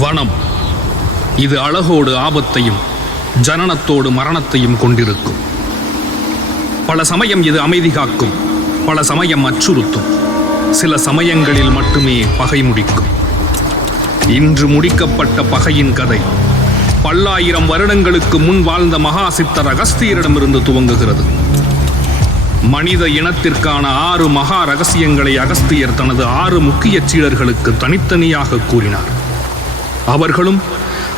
வனம் இது அழகோடு ஆபத்தையும் ஜனனத்தோடு மரணத்தையும் கொண்டிருக்கும். பல சமயம் இது அமைதி காக்கும், பல சமயம் அச்சுறுத்தும், சில சமயங்களில் மட்டுமே பகை முடிக்கும். இன்று முடிக்கப்பட்ட பகையின் கதை பல்லாயிரம் வருடங்களுக்கு முன் வாழ்ந்த மகா சித்தர் அகஸ்தியரிடமிருந்து துவங்குகிறது. மனித இனத்திற்கான 6 மகா ரகசியங்களை அகஸ்தியர் தனது 6 முக்கிய சீடர்களுக்கு தனித்தனியாக கூறினார். அவர்களும்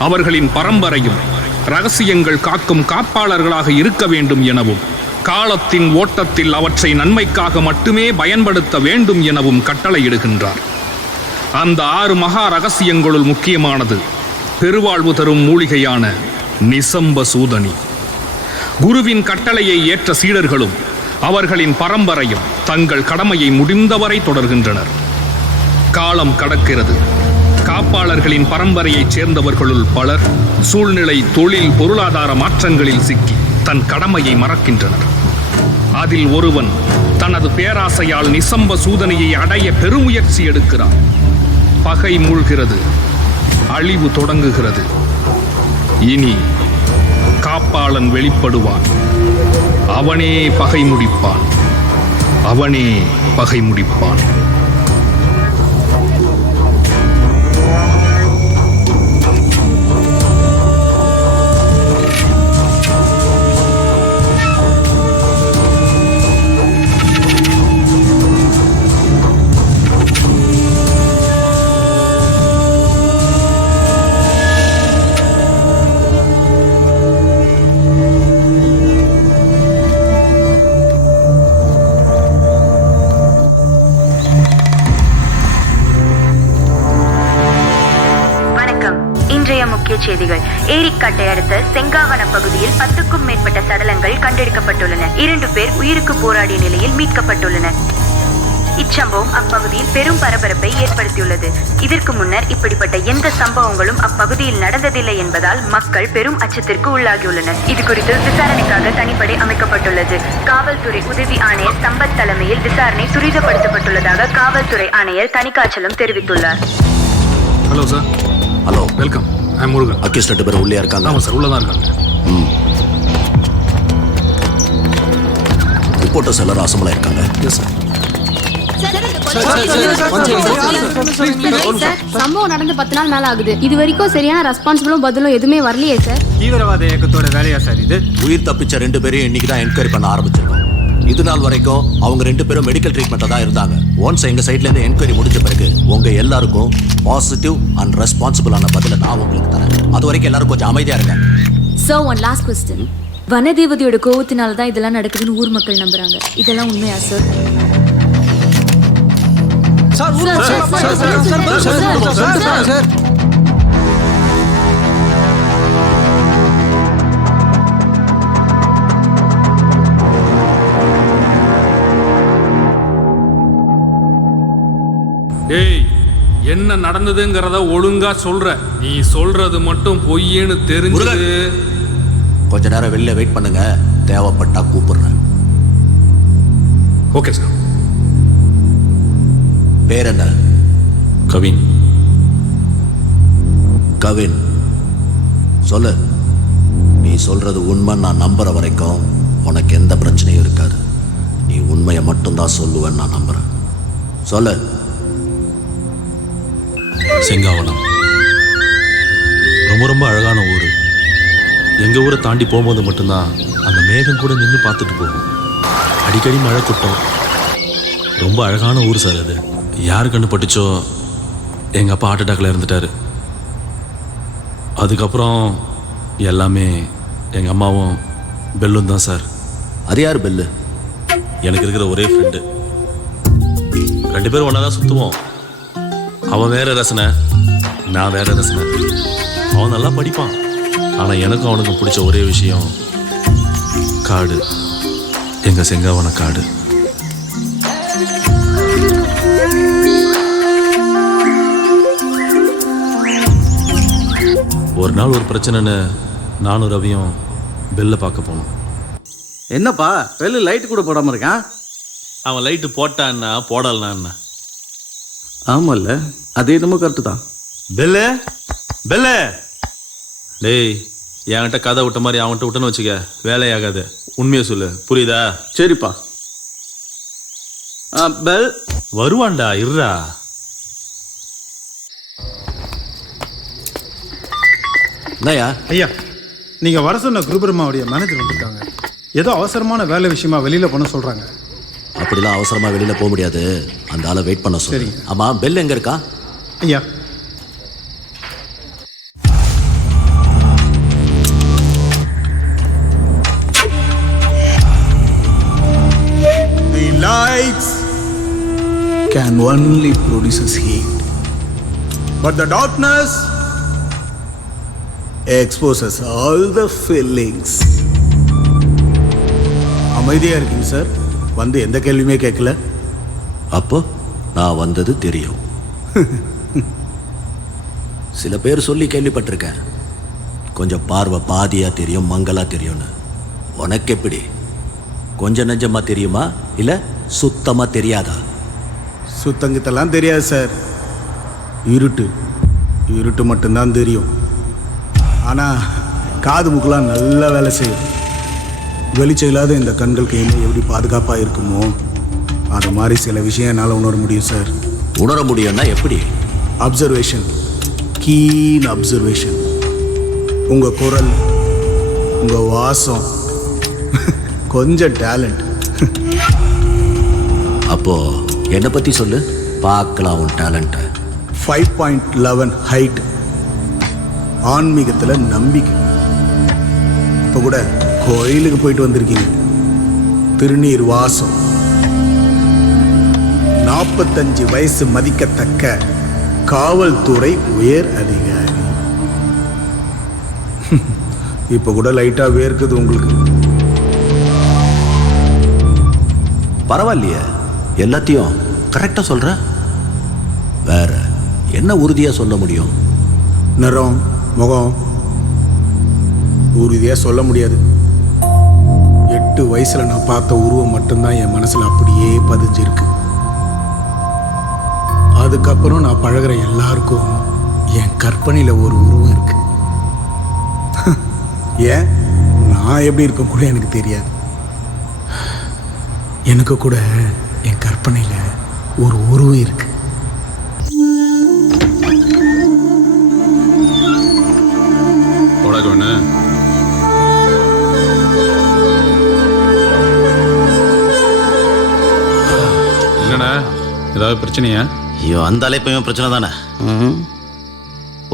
அவர்களின் பரம்பரையும் ரகசியங்கள் காக்கும் காப்பாளர்களாக இருக்க வேண்டும் எனவும், காலத்தின் ஓட்டத்தில் அவற்றை நன்மைக்காக மட்டுமே பயன்படுத்த வேண்டும் எனவும் கட்டளையிடுகின்றார். அந்த 6 மகா ரகசியங்களுள் முக்கியமானது பெருவாழ்வு தரும் மூலிகையான நிசம்ப சூதனி. குருவின் கட்டளையை ஏற்ற சீடர்களும் அவர்களின் பரம்பரையும் தங்கள் கடமையை முடிந்தவரை தொடர்கின்றனர். காலம் கடக்கிறது. காப்பாளர்களின் பரம்பரையைச் சேர்ந்தவர்களுள் பலர் சூழ்நிலை, தொழில், பொருளாதார மாற்றங்களில் சிக்கி தன் கடமையை மறக்கின்றனர். அதில் ஒருவன் தனது பேராசையால் நிசம்ப சூதனையை அடைய பெருமுயற்சி எடுக்கிறான். பகை மூழ்கிறது, அழிவு தொடங்குகிறது. இனி காப்பாளன் வெளிப்படுவான். அவனே பகை முடிப்பான். அவனே பகை முடிப்பான். முக்கிய செய்திகள். ஏரிக்காட்டை அடுத்த செங்காவன பகுதியில் 10க்கும் மேற்பட்ட சடலங்கள் கண்டெடுக்கப்பட்டுள்ளன. 2 பேர் உயிருக்கு போராடிய நிலையில் மீட்கப்பட்டுள்ளனர். இச்சம்பவம் அப்பகுதியில் பெரும் பரபரப்பை ஏற்படுத்தியுள்ளது. இதற்கு முன்னர் இப்படிப்பட்ட எந்த சம்பவங்களும் அப்பகுதியில் நடந்ததில்லை என்பதால் மக்கள் பெரும் அச்சத்திற்கு உள்ளாகியுள்ளனர். இது குறித்து விசாரணைக்காக தனிப்படை அமைக்கப்பட்டுள்ளது. காவல்துறை உதவி ஆணையர் சம்பத் தலைமையில் விசாரணை துரிதப்படுத்தப்பட்டுள்ளதாக காவல்துறை ஆணையர் தணிகாச்சலம் தெரிவித்துள்ளார். Hello sir. Hello, welcome. I'm Murugan. Accused 2 பேர் உள்ளே இருக்காங்க. ஆமாம் சார், உள்ளதான் இருக்காங்க. ரிப்போர்ட்டர்ஸ் எல்லாரும் அசம்பளா இருக்காங்க. Yes sir. சம்பவம் நடந்து 10 நாள் மேல ஆகுது. இது வரைக்கும் சரியான ரெஸ்பான்சிபிளும் பதிலும் எதுவுமே வரலையே சார். தீவிரவாத இயக்கத்தோட வேலையா சார் இது? உயிர் தப்பிச்ச 2 பேரையும் இன்னைக்கு தான் என்கொயரி பண்ண ஆரம்பிச்சிருக்கோம். இது நாள் வரைக்கும் அவங்க 2 பேரும் மெடிக்கல் ட்ரீட்மெண்ட்ல தான் இருந்தாங்க. ஒன்ஸ் எங்க சைட்ல இருந்து என்கொயரி முடிஞ்ச பிறகு உங்க எல்லாருக்கும் பாசிட்டிவ் அண்ட் ரெஸ்பான்சிபிளான பதில நான் உங்களுக்கு தரேன். அது வரைக்கும் எல்லாரும் கொஞ்சம் அமைதியா இருங்க. Sir, one last question. வனதேவதையோட கோவத்தினால தான் இதெல்லாம் நடக்குதுன்னு ஊர் மக்கள் நம்புறாங்க. இதெல்லாம் உண்மையா சார்? ஏய், என்ன நடந்ததுங்கிறத ஒழுங்கா சொல்ற. நீ சொல்றது மட்டும் பொய்யேன்னு தெரிஞ்சது. கொஞ்ச நேரம் வெளில வெயிட் பண்ணுங்க, தேவைப்பட்டா கூப்பிடுறேன். Okay sir. பேர் என்ன? கவின். கவின், சொல்லு. நீ சொல்றது உண்மை நான் நம்புற வரைக்கும் உனக்கு எந்த பிரச்சனையும் இருக்காது. நீ உண்மையை மட்டும்தான் சொல்லுவேன்னு நான் நம்புறேன். சொல்லு. செங்காவனம் ரொம்ப ரொம்ப அழகான ஊர். எங்கள் ஊரை தாண்டி போகும்போது மட்டும்தான் அந்த மேகம் கூட நின்று பார்த்துட்டு போகும். அடிக்கடி மழை கொட்டும். ரொம்ப அழகான ஊர் சார் அது. யார் கண்ணு பட்டுச்சோ எங்கள் அப்பா ஹார்ட் அட்டாக்ல இருந்துட்டார். அதுக்கப்புறம் எல்லாமே எங்கள் அம்மாவும் பெல்லும் தான் சார். அது யார் பெல்லு? எனக்கு இருக்கிற ஒரே ஃப்ரெண்டு. 2 பேரும் ஒன்றா தான் சுற்றுவோம். அவன் வேற ரசனை, நான் வேற ரசனை. அவன் நல்லா படிப்பான். ஆனால் எனக்கும் அவனுக்கும் பிடிச்ச ஒரே விஷயம் காடு. எங்கள் செங்காவன காடு. ஒரு நாள் ஒரு பிரச்சனைன்னு நானும் ரவியும் பெல்லை பார்க்க போனோம். என்னப்பா வெளில லைட் கூட போடாம இருக்கான்? அவன் லைட்டு போட்டான்னா போடலன்னா என்ன? ஆமால்ல, அது என்னமோ கரெக்டு தான். பெல்லு பெல்ல டேய் என்கிட்ட கதை விட்ட மாதிரி அவன்கிட்ட விட்டன்னு வச்சுக்க வேலையாகாது. உண்மையை சொல்லு, புரியுதா? சரிப்பா. பெல். வருவான்டா, இருடா. என்னய்யா? ஐயா, நீங்கள் வர சொன்ன குருபிரம்மாவுடைய மேனேஜர் வந்திருக்காங்க. ஏதோ அவசரமான வேலை விஷயமா வெளியில் பண்ண சொல்கிறாங்க. அப்படிலாம் அவசரமா வெளியில போக முடியாது. அந்த ஆளை வெயிட் பண்ண சொல்லு. சரிங்க. ஆமா, பெல் எங்க இருக்கா? ஐயா, The lights can only produce heat, but the darkness exposes all the feelings. அமைதியா இருக்கீங்க சார். வந்து எந்த கேள்வியுமே கேட்கல. அப்போ நான் வந்தது தெரியும். சில பேர் சொல்லி கேள்விப்பட்டிருக்கேன், கொஞ்சம் பார்வை பாதியா தெரியும், மங்களா தெரியும்னு. உனக்கு எப்படி? கொஞ்சம் நெஞ்சமா தெரியுமா இல்ல சுத்தமா தெரியாதா? சுத்தங்கத்தெல்லாம் தெரியாது சார். இருட்டு இருட்டு மட்டும்தான் தெரியும். ஆனால் காது மூக்கெல்லாம் நல்ல வேலை செய்யும். வெளிச்சம் இல்லாத இந்த கண்களுக்கு என்ன எப்படி பாதுகாப்பாக இருக்குமோ அது மாதிரி சில விஷயம் என்னால் உணர முடியும் சார். உணர முடியும்னா எப்படி? Observation, keen observation. உங்கள் குரல், உங்கள் வாசம், கொஞ்சம் டேலண்ட். அப்போ என்னை பத்தி சொல்லு, பார்க்கலாம் உன் டேலண்ட்டை. 5.11 ஹைட், ஆன்மீகத்தில் நம்பிக்கை. இப்போ கூட கோயிலுக்கு போயிட்டு வந்திருக்கீங்க. திருநீர் வாசம். 45 வயசு மதிக்கத்தக்க காவல்துறை உயர் அதிகாரி. இப்போ கூட லைட்டா வேர்க்குது உங்களுக்கு. பரவாயில்லையே, எல்லாத்தையும் கரெக்டா சொல்ற. வேற என்ன உறுதியா சொல்ல முடியும்? நிறம், முகம் உறுதியா சொல்ல முடியாது. 8 வயசுல நான் பார்த்த உருவம் மட்டும்தான் என் மனசுல அப்படியே பதிஞ்சிருக்கு. அதுக்கப்புறம் நான் பழகுற எல்லாருக்கும் என் கற்பனையில ஒரு உருவம் இருக்கு. ஏன் நான் எப்படி இருக்க கூட எனக்கு தெரியாது. எனக்கு கூட என் கற்பனையில ஒரு உருவம் இருக்கு. என்னடா ஏதாவது பிரச்சனையா? ஐயோ, அந்த அலைப்பையும் பிரச்சனை தானே.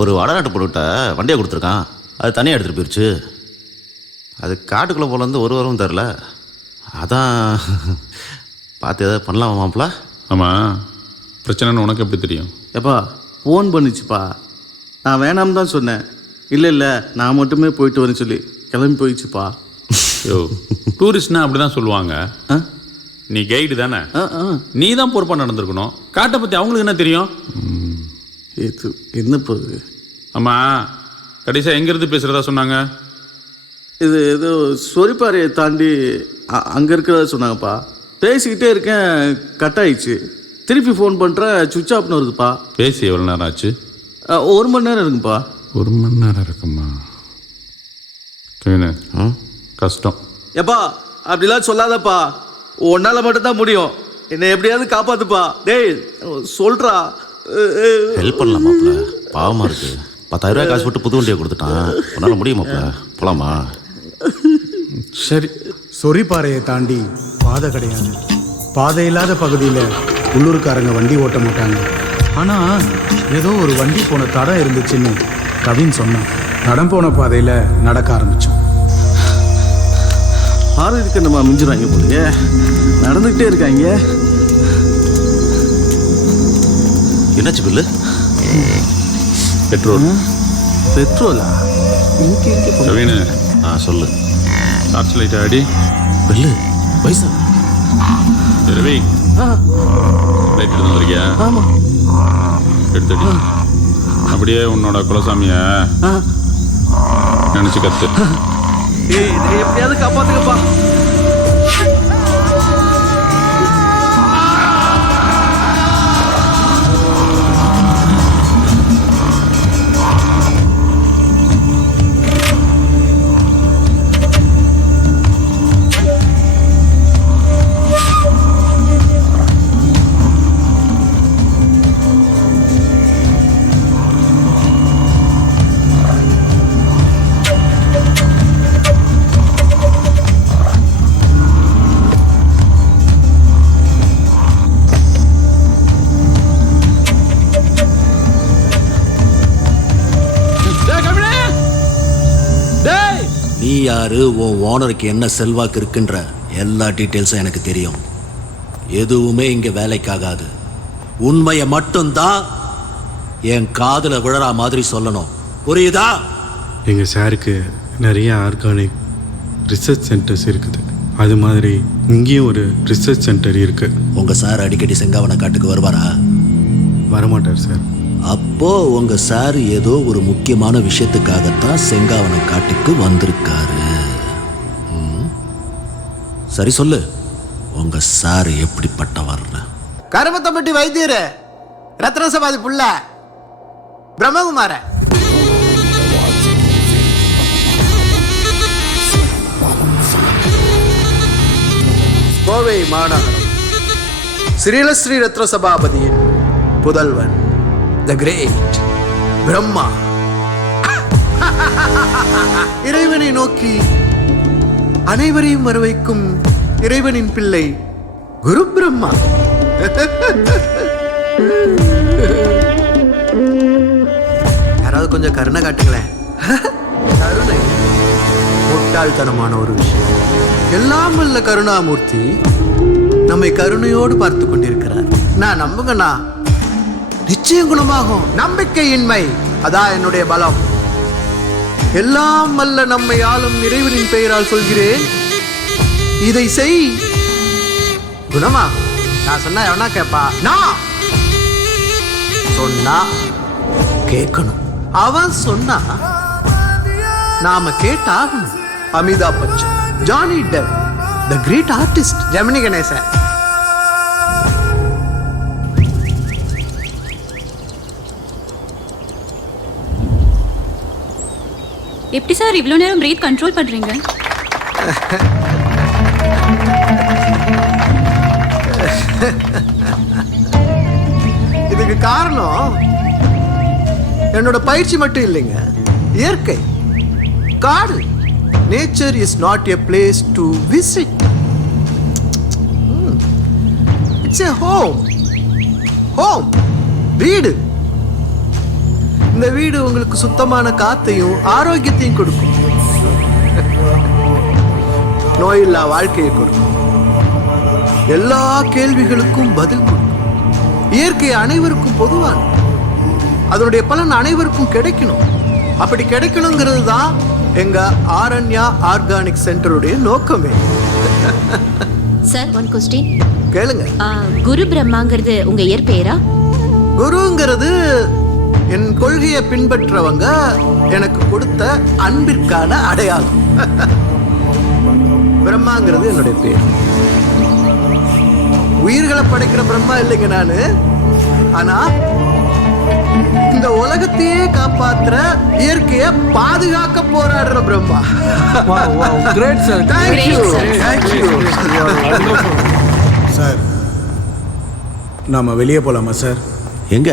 ஒரு வடநாட்டு பொருட்ட வண்டியை கொடுத்துருக்கான், அது தனியாக எடுத்துகிட்டு போயிடுச்சு. அது காட்டுக்குள்ளே போலேருந்து ஒரு வாரம் தரல. அதான் பார்த்து எதாவது பண்ணலாமா மாப்பிள்ள? ஆமாம், பிரச்சனைன்னு உனக்கு எப்படி தெரியும்? எப்பா ஃபோன் பண்ணிச்சுப்பா. நான் வேணாம் தான் சொன்னேன். இல்லை நான் மட்டுமே போயிட்டு வரேன்னு சொல்லி கிளம்பி போயிடுச்சுப்பா. யோ, டூரிஸ்ட்னா அப்படி தான் சொல்லுவாங்க. நீ கைடு தானே, நீ தான் பொறுப்பாக நடந்திருக்கணும். காட்டை பற்றி அவங்களுக்கு என்ன தெரியும்? இது என்ன போகுது? ஆமாம், கடைசியாக எங்கேருந்து பேசுகிறதா சொன்னாங்க? இது ஏதோ சொரிப்பாறையை தாண்டி அங்கே இருக்கிறதா சொன்னாங்கப்பா. பேசிக்கிட்டே இருக்கேன், கட் ஆயிடுச்சு. திருப்பி ஃபோன் பண்ணுறேன், சுவிட்ச் ஆஃப்னு வருதுப்பா. பேசி எவ்வளோ நேரம் ஆச்சு? 1 மணி நேரம் இருக்குப்பா. 1 மணி நேரம் இருக்குமா? கவினு, கஷ்டம். எப்பா அப்படிலாம் சொல்லாதப்பா. உன்னால மட்டும்தான் முடியும். என்னை எப்படியாவது காப்பாத்துப்பா. டேய் சொல்றா. ஹெல்ப் பண்ணலாம் மாப்பிள்ள, பாவமாக இருக்கு. 10,000 ரூபாய் காசு போட்டு புது வண்டியை கொடுத்துட்டான். உன்னால் முடியும் மாப்பிள்ள, போலாமா? சரி. சொரிப்பாறையை தாண்டி பாதை கிடையாது. பாதை இல்லாத பகுதியில் உள்ளூர்காரங்க வண்டி ஓட்ட மாட்டாங்க. ஆனால் ஏதோ ஒரு வண்டி போன தடம் இருந்துச்சுன்னு கவின் சொன்னான். தடம் போன பாதையில் நடக்க ஆரம்பித்தோம். ஆறதுக்கு நம்ம மிஞ்சுறாங்க போலயே. நடந்துக்கிட்டே இருக்காங்க. என்னாச்சு பில்லு? பெட்ரோல். பெட்ரோலா? கவினு, சொல்லு. டார்ச் லைட் ஆடி. பில்லு பைசா ரவி, லைட் எடுத்து வந்திருக்கியா? ஆமாம். எடுத்துடி. அப்படியே உன்னோட குலசாமிய நினைச்சு கத்து. எப்படியாவது காப்பாத்துக்கப்பா. நீ யாரு, உன் ஓனருக்கு என்ன செல்வாக்கு இருக்குன்ற எல்லா டீட்டெயில்ஸும் எனக்கு தெரியும். எதுவுமே இங்க வேலைக்காகாது. உண்மையை மட்டும்தான் என் காதுல விழறா மாதிரி சொல்லணும். புரியுதா? எங்கள் சாருக்கு நிறைய ஆர்கானிக் ரிசர்ச் சென்டர்ஸ் இருக்குது. அது மாதிரி இங்கேயும் ஒரு ரிசர்ச் சென்டர் இருக்குது. உங்க சார் அடிக்கடி செங்காவன காட்டுக்கு வருவாரா? வரமாட்டார் சார். அப்போ உங்க சார் ஏதோ ஒரு முக்கியமான விஷயத்துக்காகத்தான் செங்காவன காட்டுக்கு வந்திருக்காரு. சரி சொல்லு, உங்க சார் எப்படிப்பட்டவர்னு. கருமத்தம்பட்டி வைத்தியர் ரத்ன சபாதி புள்ள பிரம்மகுமார. கோவை மாநகரம் ஸ்ரீலஸ்ரீ ரத்ன சபாபதியின் புதல்வன் த கிரேட் பிரம்மா. இறைவனை நோக்கி அனைவரையும் வரவைக்கும் இறைவனின் பிள்ளை குரு பிரம்மா. யாராவது கொஞ்சம் கருணை காட்டுங்களேன். கருணை முட்டாள்தனமான ஒரு விஷயம். எல்லாம் வல்ல கருணாமூர்த்தி நம்மை கருணையோடு பார்த்து கொண்டிருக்கிறார். நான் நம்புங்கண்ணா, நிச்சயம் குணமாகும். நம்பிக்கையின்மை அதான் என்னுடைய பலம். எல்லாம் வல்ல நம்மை ஆளும் இறைவனின் பெயரால் சொல்கிறேன், இதை செய், குணமாகும். நான் சொன்னா எவனா கேப்பா? நான் சொன்னா கேட்கணும். அவன் சொன்னா நாம கேட்டாகணும். Amitabh Bachchan, Johnny Depp, the great artist Gemini Ganesan. எப்படி சார் இவ்வளோ நேரம் பிரீத் கண்ட்ரோல் பண்ணுறீங்க? இதுக்கு காரணம் என்னோட பயிற்சி மட்டும் இல்லைங்க, இயற்கை. காடு. Nature is not a place to visit, it's a home. Home வீடு. இந்த வீடு உங்களுக்கு சுத்தமான காத்தையும் ஆரோக்கியத்தையும் கொடுக்கும். நோயில்லா வாழ்க்கையை கொடுக்கும். எல்லா கேள்விகளுக்கும் பதில் கொடுக்கும். இயற்கை அனைவருக்கும் பொதுவான, அதனுடைய பலன் அனைவருக்கும் கிடைக்கணும். அப்படி கிடைக்கணுங்கிறது தான் எங்க ஆரண்யா ஆர்கானிக் சென்டருடைய நோக்கமே. சார், ஒன் கொஸ்டின் கேளுங்க. குரு பிரம்மாங்கிறது உங்க இயற்பெயரா? குருங்கிறது என் கொள்கையை பின்பற்றவங்க எனக்கு கொடுத்த அன்பிற்கான அடையாளம். பிரம்மாங்கிறது என்னுடைய பேர். உயிர்களை படைக்கிற பிரம்மா இல்லைங்க நானு. ஆனா இந்த உலகத்தையே காப்பாத்துற, இயற்கையை பாதுகாக்க போராடுற Brahma. Great sir. Thank you. Thank you sir, நாம வெளியே போகலாமா சார்? எங்க?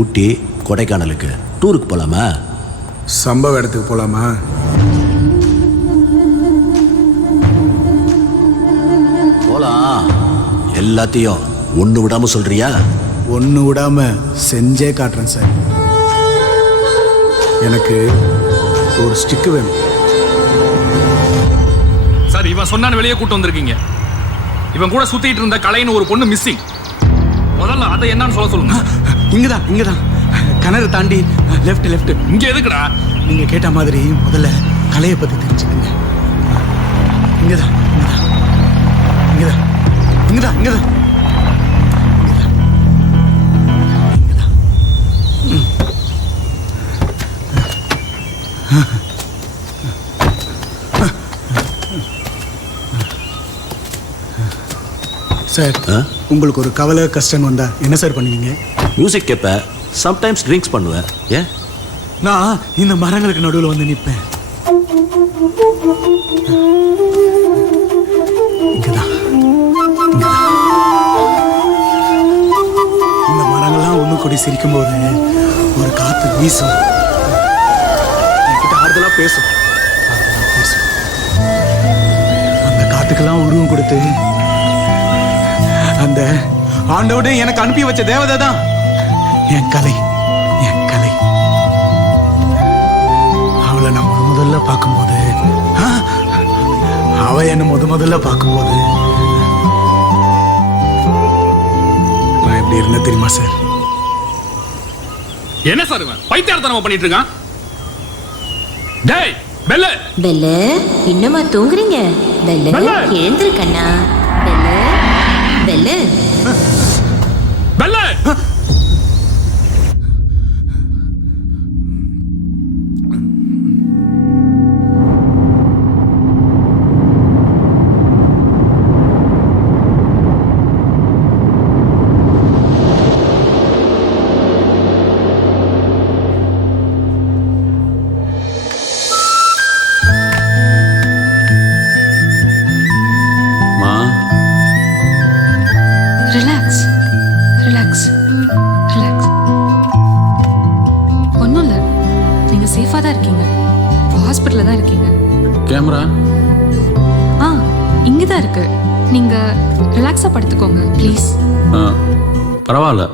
ஊட்டி கொடைக்கானலுக்கு டூருக்கு போலாமா? சம்பவ இடத்துக்கு போகலாமா? போலாம். எல்லாத்தையும் ஒன்று விடாம சொல்றியா? ஒன்று விடாம செஞ்சே காட்டுறேன் சார். எனக்கு ஒரு ஸ்டிக்கு வேணும் சார். இவன் சொன்னான்னு வெளியே கூட்டு வந்திருக்கீங்க. இவன் கூட சுத்திட்டு இருந்த கலைன்னு ஒரு பொண்ணு மிஸ்ஸிங். முதல்ல அதை என்னன்னு சொல்லுங்க. இங்கதான் கிணறு தாண்டி லெஃப்ட். இங்க எதுக்குடா? நீங்க கேட்ட மாதிரி முதல்ல கலையை பத்தி தெரிஞ்சுக்கங்க. இங்கதான். சார், உங்களுக்கு ஒரு கவலை கஷ்டம் வந்தா என்ன சார் பண்ணுவீங்க? மியூசிக் கேட்பேன், சம்டைம்ஸ் ட்ரிங்க்ஸ் பண்ணுவேன். ஏன்? நான் இந்த மரங்களுக்கு நடுவில் வந்து நிற்பேன். இந்த மரங்கள்லாம் ஒன்று கூடி சிரிக்கும் போது ஒரு காத்து வீசும். என்கிட்ட ஆறுதலா பேசும். அந்த காத்துக்கெல்லாம் உருவம் கொடுத்து அந்த ஆண்டோட எனக்கு அனுப்பி வச்ச தேவதை தான் என் கலை. அவளை நான் முதல்ல பார்க்கும்போது என்ன முதல்ல பார்க்கும்போது நான் எப்படி இருந்தேன் தெரியுமா சார்? என்ன சார் இவன் பைத்தியார்த்தனமா பண்ணிட்டு இருக்கான்? டேய் பெல்ல பெல்ல இன்னுமா தூங்குறீங்க? பெல்ல எழுந்திரு கண்ணா. பெல்ல பெல்ல பெல்ல ரிலாக்ஸ் ரிலாக்ஸ் ரிலாக்ஸ். ஒன்றும் இல்லை, நீங்கள் சேஃபாக தான் இருக்கீங்க. ஹாஸ்பிட்டலில் தான் இருக்கீங்க. கேமரா ஆ இங்கே தான் இருக்கு. நீங்கள் ரிலாக்ஸாக படுத்துக்கோங்க ப்ளீஸ். பரவாயில்ல.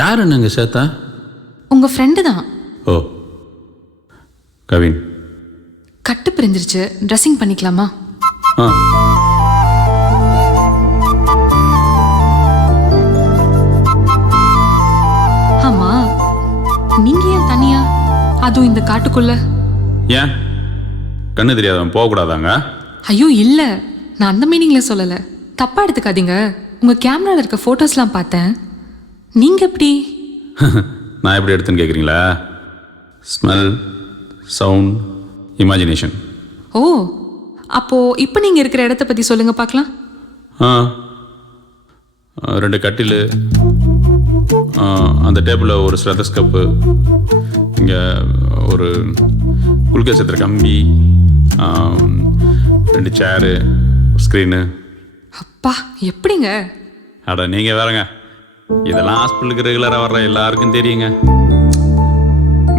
யார் என்னங்க சேத்தா? உங்கள் ஃப்ரெண்டு தான். ஓ கவின். கட்டு பிரிஞ்சிருச்சு, ட்ரெஸ்ஸிங் பண்ணிக்கலாமா? ஆ ஆமா, நீங்க ஏன் தனியா, அதுவும் இந்த காட்டுக்குள்ள? ஏன் கண்ணு தெரியாதவன் போகக்கூடாதாங்க? ஐயோ இல்ல, நான் அந்த மீனிங்ல சொல்லல, தப்பா எடுத்துக்காதீங்க. உங்க கேமரால இருக்க போட்டோஸ்லாம் பார்த்தேன். நீங்க எப்படி? நான் எப்படி எடுத்துன்னு கேட்குறீங்களா? Smell, sound, imagination. ஓ, அப்போ இப்போ நீங்க இருக்கிற இடத்த பத்தி சொல்லுங்க பார்க்கலாம். ஆ 2 கட்டில், அந்த டேபிளில் ஒரு ஸ்டெத்தஸ்கோப்பு, இங்கே ஒரு குளுக்கோஸ் ஏற்றுற கம்பி, 2 சேரு, ஸ்க்ரீனு. அப்பா எப்படிங்க? அட நீங்கள் வேறங்க, இதெல்லாம் ஹாஸ்பிட்டலுக்கு ரெகுலராக வர்ற எல்லாருக்கும் தெரியுங்க.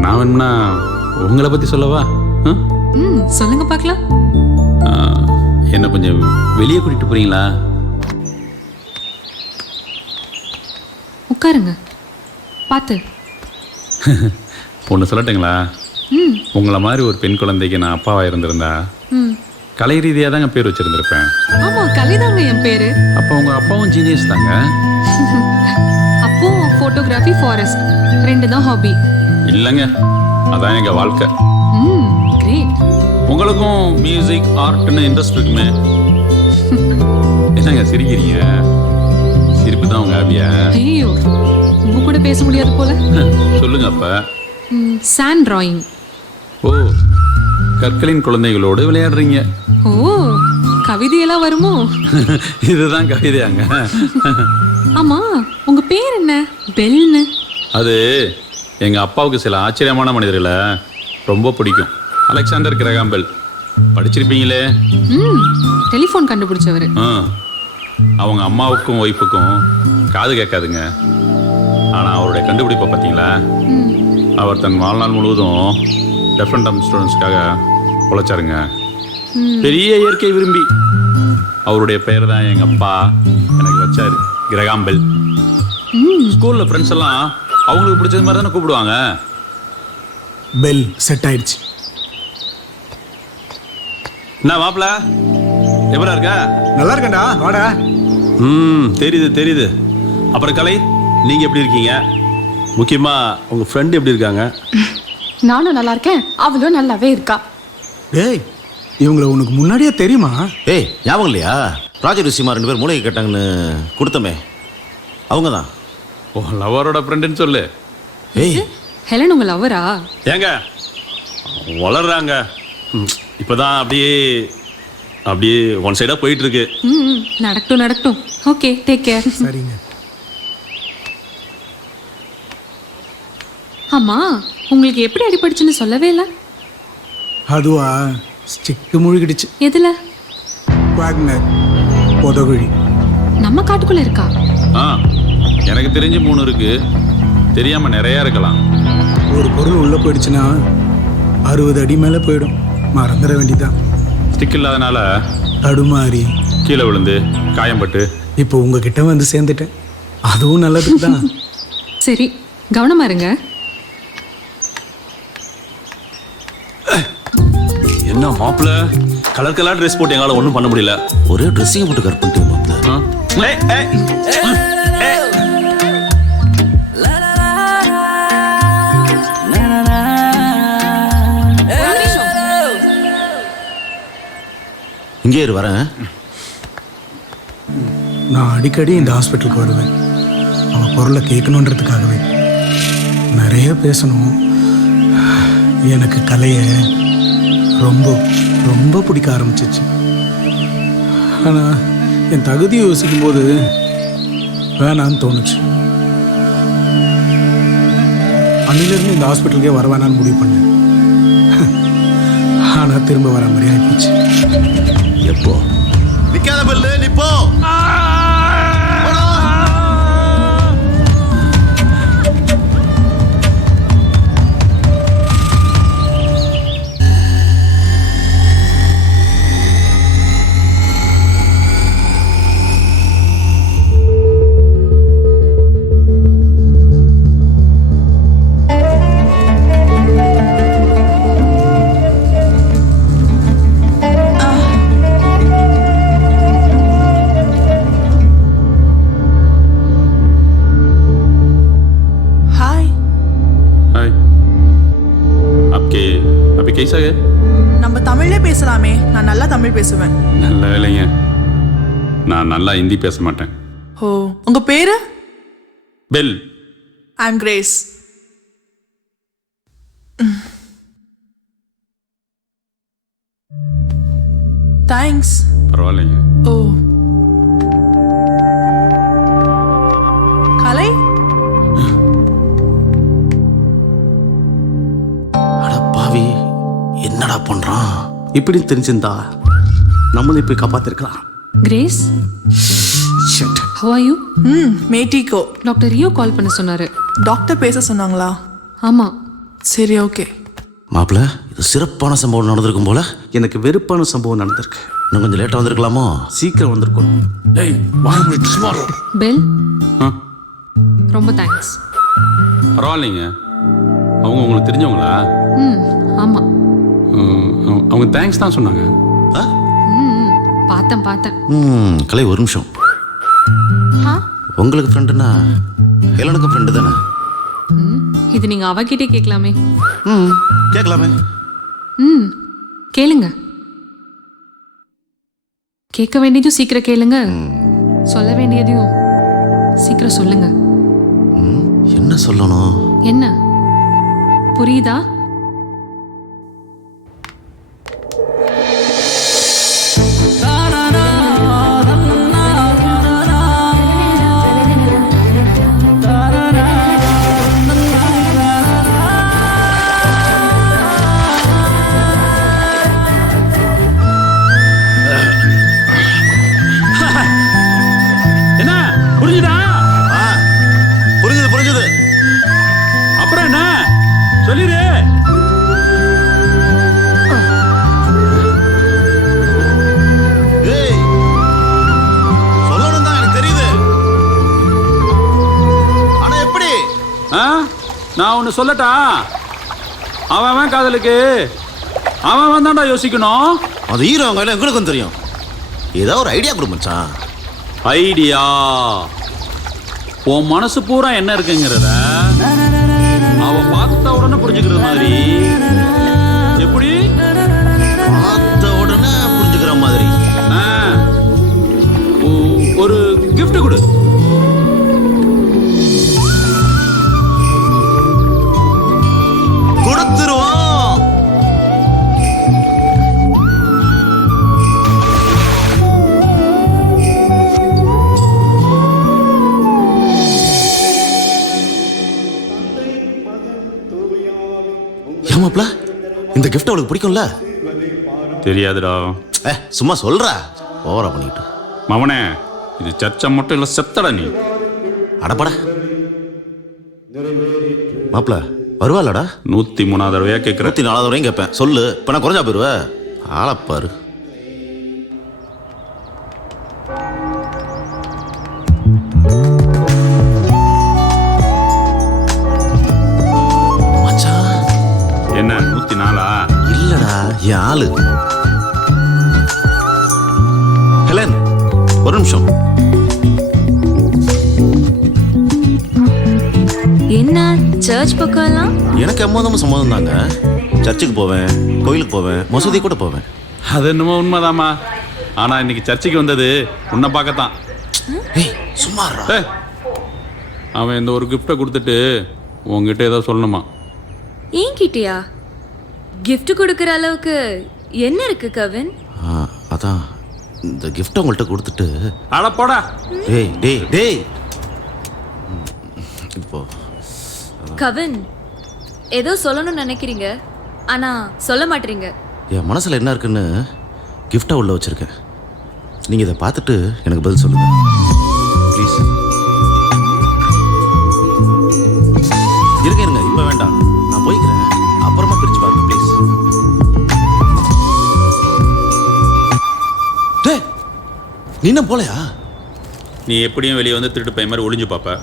நான் வேணும்னா உங்களை பற்றி சொல்லவா? சொல்லுங்க பார்க்கலாம். என்ன கொஞ்சம் வெளியே கூட்டிகிட்டு போகிறீங்களா? உட்காருங்க, பார்த்து. ஒன்று சொல்லட்டுங்களா? உங்களை மாதிரி ஒரு பெண் குழந்தைக்கு நான் அப்பாவாக இருந்திருந்தா கலை ரீதியாக தாங்க பேர் வச்சுருந்துருப்பேன். ஆமா, கலைதாங்க என் பேரு. அப்போ உங்கள் அப்பாவும் ஜீனியஸ் தாங்க. அப்போ ஃபோட்டோகிராஃபி, ஃபாரஸ்ட் 2 தான் ஹாபி. இல்லைங்க, அதான் எங்கள் வாழ்க்கை. கிரேட். உங்களுக்கும் மியூசிக், ஆர்ட்னு இன்ட்ரெஸ்ட் இருக்குமே. என்னங்க சிரிக்கிறீங்க? சிரிப்பு தான் உங்கள் ஹாபியா? ஐயோ, உங்க கூட பேச முடியாது போல. சொல்லுங்க அப்ப. Sand drawing. ஓ, கற்களின் குழந்தைகளோடு விளையாடுறீங்க. ஓ, கவிதையெல்லாம் வருமோ? இதுதான் கவிதையாங்க. ஆமா, உங்க பேர் என்ன? பெல்னு. அது எங்க அப்பாவுக்கு சில ஆச்சரியமான மனிதர்களை ரொம்ப பிடிக்கும். அலெக்சாண்டர் கிரகாம் பெல் படிச்சிருப்பீங்களே. டெலிஃபோன் கண்டுபிடிச்சவர். அவங்க அம்மாவுக்கும் ஒய்ஃபுக்கும் காது கேட்காதுங்க. ஆனா அவருடைய கண்டுபிடிப்பை பார்த்தீங்களா? அவர் தன் வாழ்நாள் முழுவதும் டெஃப் அண்ட் டம்ப் ஸ்டூடெண்ட்ஸ்க்காக உழைச்சாருங்க. பெரிய இயற்கை விரும்பி. அவருடைய பெயர் தான் எங்க அப்பா எனக்கு வச்சாரு, கிரகாம் பெல். ஸ்கூல்ல ஃப்ரெண்ட்ஸ் எல்லாம் அவங்களுக்கு பிடிச்சது மாதிரி தானே கூப்பிடுவாங்க. பெல் செட் ஆயிடுச்சு. என்ன மாப்பிள, எப்படா இருக்க? நல்லா இருக்கேன்டா, வாடா. தெரியுது தெரியுது. அப்புறம் கலை, நீங்க எப்படி இருக்கீங்க? முக்கியமா உங்க ஃப்ரெண்ட் எப்படி இருக்காங்க? நானும் நல்லா இருக்கேன், அவளும் நல்லாவே இருக்கா. டேய், இவங்களை உனக்கு முன்னாடியே தெரியுமா? ஏய், ஞாபகம் இல்லையா? ப்ராஜெக்ட் விஷயமா 2 பேர் மூளைக்கு கேட்டாங்கன்னு கொடுத்தமே, அவங்க தான். ஓ, லவரோட ஃப்ரெண்டுன்னு சொல்லு. ஏய், ஹெலன் உங்க லவரா? ஏங்க வளர்றாங்க. இப்பதான் அப்படியே அப்படியே ஒன் சைடா போயிட்டு இருக்கு. நடக்கட்டும் நடக்கட்டும். Okay, take care. சரிங்க. ஆமா, உங்களுக்கு எப்படி அடிபட்டுச்சுன்னு சொல்லவே இல்லை. அதுவா, ஸ்டிக்கு முழுகிடுச்சு. எதுல? வாக்னர் பொதகுழி. நம்ம காட்டுக்குள்ள இருக்கா? எனக்கு தெரிஞ்சு 3 இருக்கு, தெரியாம நிறைய இருக்கலாம். ஒரு பொருள் உள்ள போயிடுச்சுன்னா 60 அடி மேல போயிடும். மறந்துட வேண்டியதான். ஸ்டிக் இல்லாதனால தடுமாறி கீழே விழுந்து காயம்பட்டு இப்போ உங்ககிட்ட வந்து சேர்ந்துட்டேன். அதுவும் நல்லதுக்கு தான். சரி, கவனமா இருங்க. என்ன மாப்பிள்ள, கலர் கலர் ட்ரெஸ் போட்டு எங்களால் ஒன்றும் பண்ண முடியல. ஒரே ட்ரெஸ்ஸிங் போட்டு கட் பண்ணிட்டு மாப்பிள்ள. இங்கே இரு வரேன். நான் அடிக்கடி இந்த ஹாஸ்பிட்டலுக்கு வருவேன் அவள் குரலை கேட்கணுன்றதுக்காகவே. நிறைய பேசணும். எனக்கு கலையை ரொம்ப ரொம்ப பிடிக்க ஆரம்பிச்சிச்சு. ஆனால் என் தகுதியை யோசிக்கும் போது வேணான்னு தோணுச்சு. அன்னிலிருந்து இந்த ஹாஸ்பிட்டலுக்கே வர வேணான்னு முடிவு பண்ணேன். ஆனால் திரும்ப வர மாதிரி ஆயிப்போச்சு. எப்போ நிக்காத பெல்லு நிப்போ. कैसा है? நம்ம தமிழ்லே பேசலாமே. நான் நல்லா தமிழ் பேசுவேன். நல்ல வேலைங்க. நான் நல்லா ஹிந்தி பேச மாட்டேன். ஓ, உங்க பேரு? பெல். ஐ அம் கிரேஸ். தேங்க்ஸ். பரவாயில்லைங்க. ஓ, கலை? பாவி என்னடா பண்றான்? இப்படி தெரிஞ்சிருந்தா நம்மளும் இப்படி காப்பாத்திருக்கலாம். Grace, how are you? மேட்டிகோ. டாக்டர் ரியோ கால் பண்ண சொன்னாரு. டாக்டர் பேச சொன்னாங்களா? ஆமா. சரி, ஓகே. மாப்பிள்ள, இது சிறப்பான சம்பவம் நடந்திருக்கும் போல. எனக்கு வெறுப்பான சம்பவம் நடந்திருக்கு. இன்னும் கொஞ்சம் லேட்டா வந்திருக்கலாமோ? சீக்கிரம் வந்திருக்கணும். பெல், ரொம்ப தேங்க்ஸ். பரவாயில்லைங்க. அவங்க உங்களுக்கு தெரிஞ்சவங்களா? ஆமா. அவங்க தேங்க்ஸ் தான் சொன்னாங்க. பார்த்தேன். கலை, ஒரு நிமிஷம். உங்களுக்கு ஃப்ரெண்டுனா ஹெலனுக்கு ஃப்ரெண்டு தானே? இது நீங்க அவகிட்டே கேட்கலாமே. கேட்கலாமே. கேளுங்க. கேட்க வேண்டியதும் சீக்கிரம் கேளுங்க. சொல்ல வேண்டியதையும் சீக்கிரம் சொல்லுங்க. என்ன சொல்லணும்? என்ன புரியுதா? என்ன புரிஞ்சுதா? புரிஞ்சுது. அப்புறம் என்ன சொல்லிடு. சொல்லணும் தான் எனக்கு தெரியுது. ஆனா எப்படி? நான் ஒன்னு சொல்லட்டா? அவன் காதலுக்கு அவன் தான்டா யோசிக்கணும். அது ஹீரோ கையில எங்களுக்கும் தெரியும். ஏதாவது ஒரு ஐடியா கொடு மச்சான். ஐடியா? உன் மனசு பூரா என்ன இருக்குங்கிறத அவ பார்த்த உடனே புரிஞ்சுக்கிறது மாதிரி. எப்படி? பார்த்த உடனே புரிஞ்சுக்கிற மாதிரி. ஒரு கிஃப்ட் கொடு. கொடுத்துருவோம். ஏமாப்ல, இந்த கிஃப்ட் அவளுக்கு பிடிக்கும்ல? தெரியாதுடா. சும்மா சொல்ற. ஓவரா பண்ணிட்டு மவனே, இது சர்ச்சை மட்டும் இல்ல, செத்தடா நீ. அடப்பட மாப்ள, வருவாளடா? 103வது தடவையா கேட்குற? 104வது தடவையும் கேட்பேன். சொல்லு. இப்ப நான் குறைஞ்சா போயிருவ. ஆளப்பாரு. என்ன 104? இல்லடா, என் ஆளு. ஒரு நிமிஷம். என்ன சர்ச் பக்கம்லாம்? எனக்கு எம்மதமும் சம்மதம் தாங்க. சர்ச்சுக்கு போவேன், கோயிலுக்கு போவேன், மசூதி கூட போவேன். அது என்னமோ உண்மைதாம்மா. ஆனால் இன்னைக்கு சர்ச்சுக்கு வந்தது உன்னை பார்க்கத்தான். ஏய் சும்மா அவன் இந்த ஒரு கிஃப்டை கொடுத்துட்டு உங்ககிட்ட ஏதோ சொல்லணுமா? என்கிட்டயா? gift கொடுக்குற அளவுக்கு என்ன இருக்கு கவின்? அதான் இந்த கிஃப்ட் உங்கள்கிட்ட கொடுத்துட்டு. அட போடா. டேய் டேய் டேய். இப்போ கவின் ஏதோ சொல்லணும்னு நினைக்கிறீங்க, ஆனா சொல்ல மாட்டீங்க. என் மனசில் என்ன இருக்குன்னு கிஃப்டாக உள்ள வச்சுருக்கேன். நீங்கள் இதை பார்த்துட்டு எனக்கு பதில் சொல்லுங்கள் ப்ளீஸ். இருங்க இப்போ வேண்டாம், நான் போய்க்கிறேன். அப்புறமா பிரித்து பாருங்க ப்ளீஸ். டேய் நீ என்ன போலையா? நீ எப்படியும் வெளியே வந்து திருட்டு பையன் மாதிரி ஒளிஞ்சு பார்ப்ப.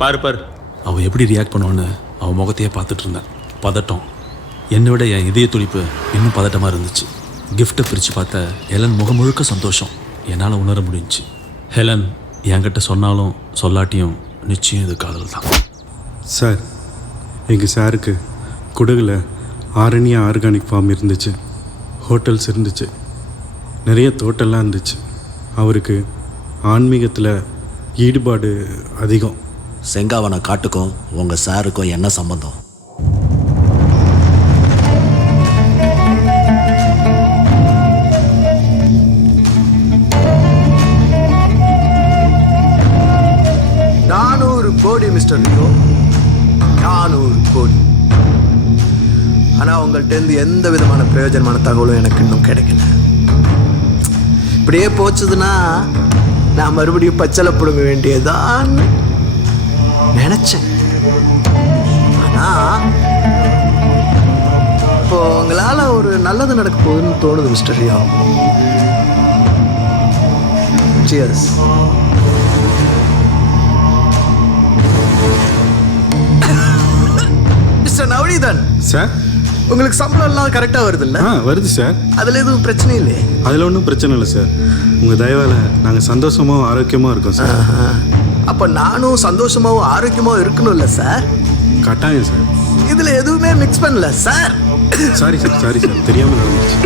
பாரு பாரு அவள் எப்படி ரியாக்ட் பண்ணுவான்னு அவன் முகத்தையே பார்த்துட்டு இருந்தேன். பதட்டம். என்னை விட என் இதய துடிப்பு இன்னும் பதட்டமாக இருந்துச்சு. கிஃப்ட்டை பிரித்து பார்த்த ஹெலன் முகம் முழுக்க சந்தோஷம் என்னால் உணர முடிஞ்சுச்சு. ஹெலன் என்கிட்ட சொன்னாலும் சொல்லாட்டியும் நிச்சயம் இது காதல் தான். சார், எங்கள் சாருக்கு குடகுல ஆரண்யா ஆர்கானிக் ஃபார்ம் இருந்துச்சு, ஹோட்டல்ஸ் இருந்துச்சு, நிறைய தோட்டம்லாம் இருந்துச்சு. அவருக்கு ஆன்மீகத்தில் ஈடுபாடு அதிகம். செங்காவன காட்டுக்கும் உங்கள் சாருக்கும் என்ன சம்பந்தம்? கோடி மிஸ்டர் லியோ, 400 கோடி. ஆனால் உங்கள்கிட்ட எந்த விதமான பிரயோஜனமான தகவலும் எனக்கு இன்னும் கிடைக்கல. இப்படியே போச்சுதுன்னா நான் மறுபடியும் பச்சளை பிடுங்க வேண்டியதான் நினைச்சேன். ஆனால் இப்போ உங்களால் ஒரு நல்லது நடக்க போகுதுன்னு தோணுது Mister Leo. Cheers. Mister Navaneethan sir, உங்களுக்கு சம்பளம் எல்லாம் கரெக்டாக வருது இல்லை? வருது சார். அதில் எதுவும் பிரச்சனை இல்லை? அதில் ஒன்றும் பிரச்சனை இல்லை சார். உங்கள் தயவால் நாங்கள் சந்தோஷமாகவும் ஆரோக்கியமாக இருக்கோம் சார். அப்போ நானும் சந்தோஷமாகவும் ஆரோக்கியமாகவும் இருக்கணும்ல சார்? கட்டாயம் சார். இதில் எதுவுமே மிக்ஸ் பண்ணல sir. Sorry sir, sorry sir, தெரியாமல் நடந்துச்சு.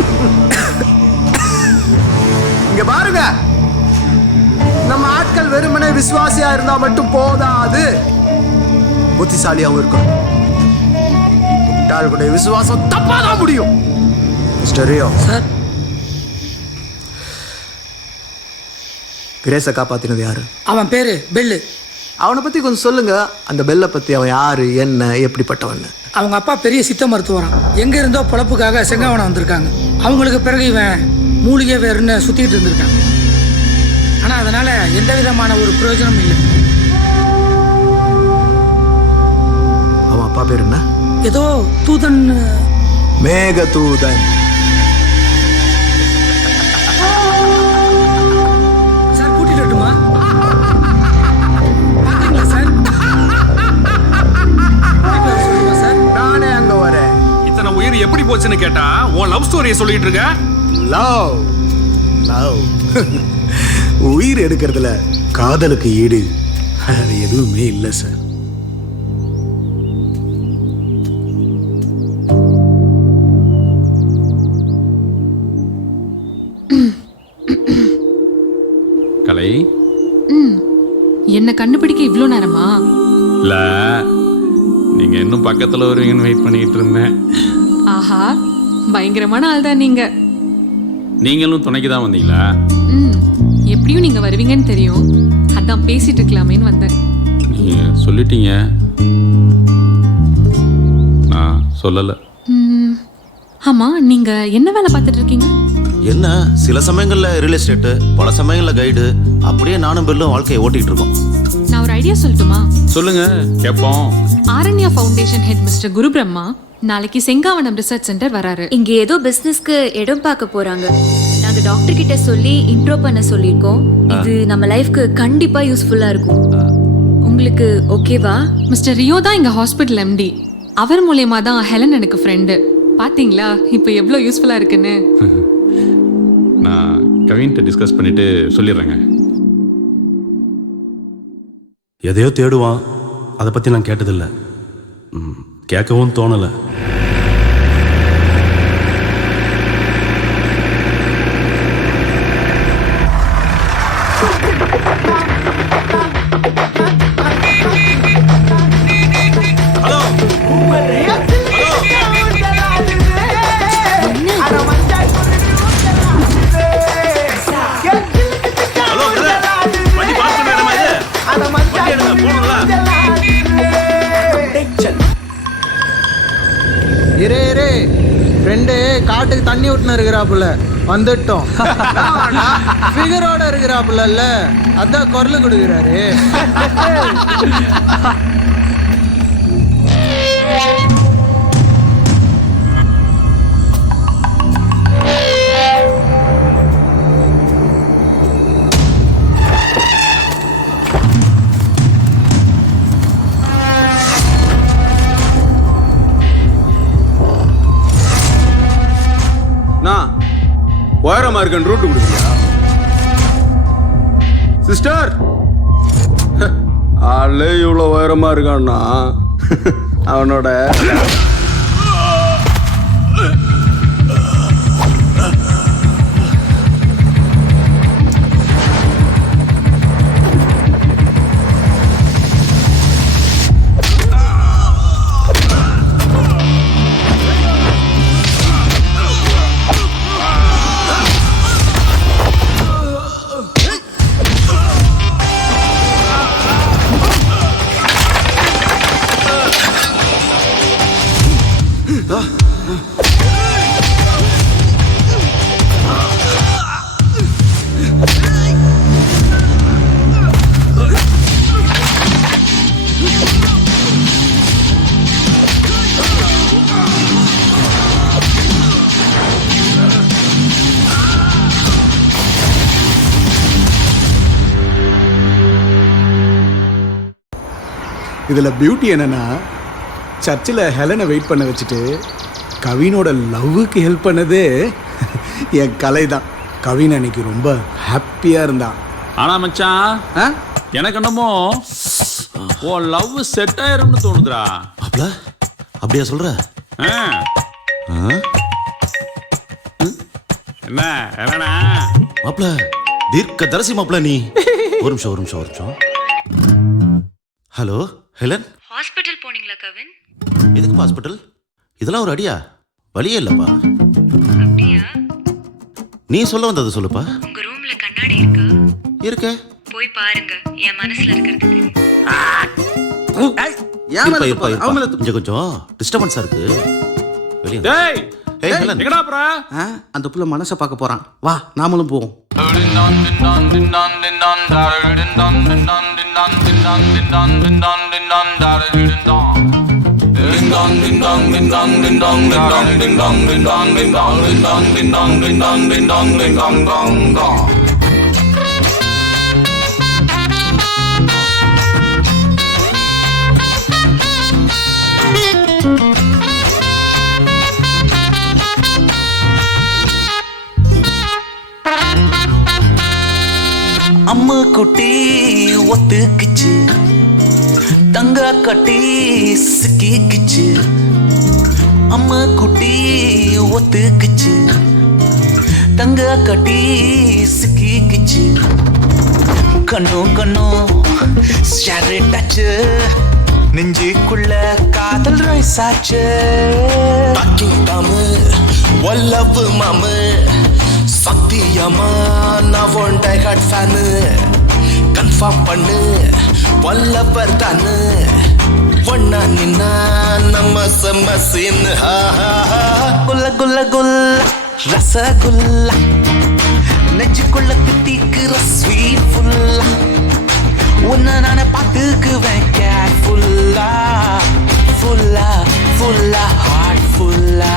இங்கே பாருங்க, நம்ம ஆட்கள் வெறுமனே விசுவாசியாக இருந்தால் மட்டும் போதாது, புத்திசாலியாகவும் இருக்கணும். முட்டாளுடைய விசுவாசம் தப்பாதான் முடியும். மிஸ்டர் ரியோ சார், கிரேஸை காப்பாத்தினது யாரு? அவன் பேரு பெல்லு. அவனை பத்தி கொஞ்சம் சொல்லுங்க. அந்த பெல்லை பத்தி அவன் யாரு, என்ன, எப்படிப்பட்டவன்? அவங்க அப்பா பெரிய சித்த மருத்துவரான். எங்க இருந்தோ பொழப்புக்காக செங்காவனம் வந்திருக்காங்க. அவங்களுக்கு பிறகு இவன் மூலிகை வேறுன்னு சுத்திட்டு இருந்திருக்கான். ஆனா அதனால எந்த விதமான ஒரு பிரயோஜனமும் இல்லை. அவன் அப்பா பேர் என்ன? ஏதோ தூதன். மேக தூதன். சார் கூட்டிட்டு வரட்டுமா? சார் நானே அங்க வரேன். இத்தனை உயிர் எப்படி போச்சுன்னு கேட்டா உன் லவ் ஸ்டோரியை சொல்லிட்டு இருக்க. லவ் லவ் உயிர் எடுக்கிறதுல காதலுக்கு ஈடு அது எதுவுமே இல்லை சார். கலை, என்ன கண்டுபிடிக்க இவ்வளோ நேரமா? இல்லை, நீங்கள் இன்னும் பக்கத்தில் வருவீங்கன்னு வெயிட் பண்ணிக்கிட்டு இருந்தேன். ஆஹா, பயங்கரமான ஆள் தான் நீங்க. நீங்களும் துணைக்கு தான் வந்தீங்களா? எப்படியும் நீங்க வருவீங்கன்னு தெரியும், அதான் பேசிட்டு இருக்கலாமேன்னு வந்தேன். நீங்கள் சொல்லிட்டீங்க, நான் சொல்லலை. ஆமா, நீங்க என்ன வேலை பார்த்துட்டு இருக்கீங்க? என்ன, சில சமயங்களில் ரியல் எஸ்டேட்டு, பல சமயங்களில் கைடு, அப்படியே நானும் பெல்லும் வாழ்க்கையை ஓட்டிகிட்டு இருக்கோம். நான் ஒரு ஐடியா சொல்லட்டுமா? சொல்லுங்க, கேட்போம். ஆரண்யா ஃபவுண்டேஷன் ஹெட் மிஸ்டர் குரு பிரம்மா நாளைக்கு செங்காவனம் ரிசர்ச் சென்டர் வராரு. இங்க ஏதோ பிசினஸ்க்கு இடம் பார்க்க போறாங்க. நாங்க டாக்டர் கிட்ட சொல்லி இன்ட்ரோ பண்ண சொல்லியிருக்கோம். இது நம்ம லைஃப்க்கு கண்டிப்பா யூஸ்ஃபுல்லா இருக்கும். உங்களுக்கு ஓகேவா? மிஸ்டர் ரியோ தான் எங்க ஹாஸ்பிட்டல் எம்டி. அவர் மூலியமா தான் ஹெலன் எனக்கு ஃப்ரெண்டு. பாத்தீங்களா இப்போ எவ்வளோ யூஸ்ஃபுல்லா இருக்குன்னு? நான் கவின்கிட்ட டிஸ்கஸ் பண்ணிவிட்டு சொல்லிடுறேங்க. எதையோ தேடுவான், அதை பற்றி நான் கேட்டதில்லை, கேட்கவும் தோணலை. இரே ஃப்ரெண்டு காட்டுக்கு தண்ணி விட்டுன்னு இருக்கிறாப்புல வந்துட்டோம். ஃபிகரோட இருக்கிறாப்புல, அதான் குரல் கொடுக்குறாரு. உயரமா இருக்க ரூட் கொடுக்குறியா சிஸ்டர்? ஆளே இவ்வளோ உயரமா இருக்கான்னா அவனோட இதில் பியூட்டி என்னன்னா, சர்ச்சில் ஹெலனை வெயிட் பண்ண வச்சுட்டு கவினோட லவ்வுக்கு ஹெல்ப் பண்ணது என் கலை தான். கவின் அன்னைக்கு ரொம்ப ஹாப்பியாக இருந்தான். ஆனால் மச்சான், எனக்கு என்னமோ உன் லவ் செட் ஆயிரும்னு தோணுதுடா. அப்பல அப்படியா சொல்ற? என்ன என்னண்ணா மாப்ள, தீர்க்க தரிசி மாப்ள நீ. ஒரு நிமிஷம். ஹலோ ஹெலன், ஹாஸ்பிட்டல் போனீங்களா கவின்? எதுக்கு ஹாஸ்பிட்டல்? இதெல்லாம் ஒரு அடியா? வழியே இல்லப்பா. அப்படியா? நீ சொல்ல வந்தது சொல்லுப்பா. உங்க ரூம்ல கண்ணாடி இருக்கா? இருக்க, போய் பாருங்க, என் மனசுல இருக்கிறது. இங்க கொஞ்சம் டிஸ்டர்பன்ஸா இருக்கு. வெளியே டேய், ஹெலன், எங்கடா போற? அந்த புள்ள மனசை பார்க்க போறான். வா, நாமளும் போவோம். அம்மா குட்டி ஒத்துக்குச்சு, தங்க கட்டி சிக்கிக்குச்சு. அம்மா குட்டி ஒத்துக்குச்சு, தங்க கட்டி சிக்கிக்குச்சு. கண்ணும் ஷேரட்டாச்சு, நெஞ்சுக்குள்ள காதல் ரைசாச்சு. வல்லவு மாமு சத்தியமா நான் one die hard fan. Confirm பண்ணு, வல்லவர் தானு. ஒன்னா நின்னா நம்ம செம்ம சீனு. குல்ல குல்ல குல்ல ரசகுல்லா, நெஞ்சுக்குள்ள தித்திக்கிற ஸ்வீட் ஃபுல்லா. உன்னை நானே பார்த்துக்குவேன் கேர்ஃபுல்லா, ஃபுல்லா ஃபுல்லா ஹார்ட் ஃபுல்லா.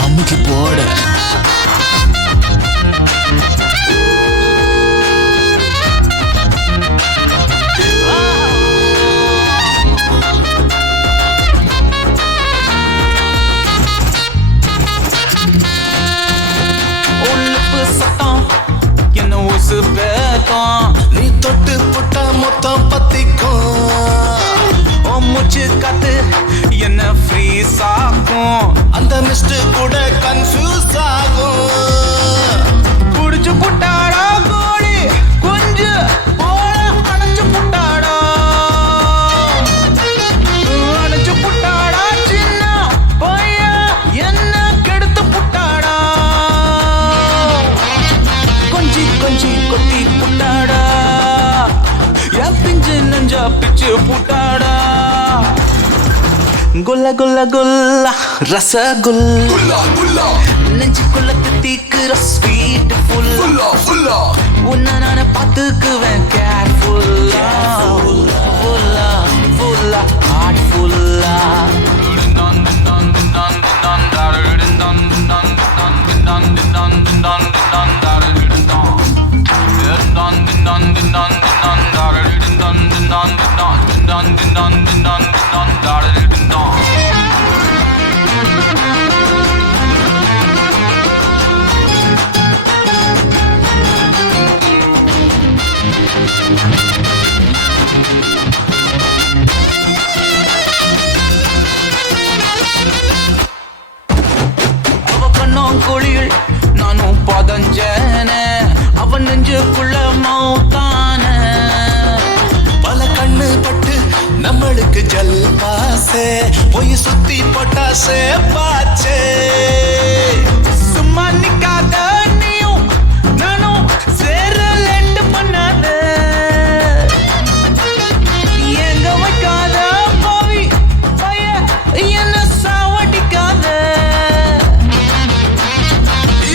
அமுக்கி போட மூச்சு காத்து என்ன ஃப்ரீஸ் ஆகும் அந்த மிஸ்ட் கூட கன்ஃபியூஸ் ஆகும் புடிச்சு புட்டாடா கோழி கொஞ்சம் போல அணைச்சு புட்டாடா அணைச்சு புட்டாடா சின்ன பையன் என்ன கெடுத்து புட்டாடா கொஞ்சி கொஞ்சி கொட்டி புட்டாடா என் பிஞ்சு நெஞ்சா பிச்சு புட்டாடா குல்ல குல்ல குல்ல ரசகுல்லா நெஞ்சுக்குள்ள தித்திக்குற ஸ்வீட் ஃபுல்லா உன்னை நான் பார்த்துக்குவேன் கேர்ஃபுல்லா ஃபுல்லா ஃபுல்லா ஹார்ட் ஃபுல்லா அவ கண்ணோம் குளிர் நானும் பதஞ்சன அவன் நெஞ்சுக்குள்ள மௌத்தான பல கண்ணு பட்டு நம்மளுக்கு ஜல் பாசே போய் சுத்தி பொட்டாசே பாச்சே சும்மா நிக்காத நீயும் நானும் சேர லேட் பண்ணாத எங்க வைக்காத பாவி பைய என்ன சாவடிக்காத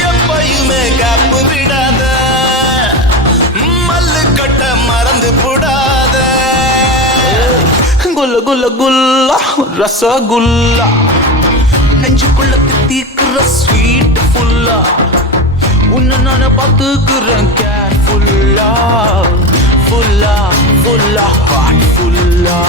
எப்பயுமே காப்பு விடாத மல்லு கட்ட மறந்து போடாத குல்ல குல்ல குல்லா ரசகுல்லா நெஞ்சுக்குள்ள தித்திக்குற ஸ்வீட் ஃபுல்லா உன்னை நான் பார்த்துக்குறேன் கேர்ஃபுல்லா ஃபுல்லா ஃபுல்லா ஹார்ட் ஃபுல்லா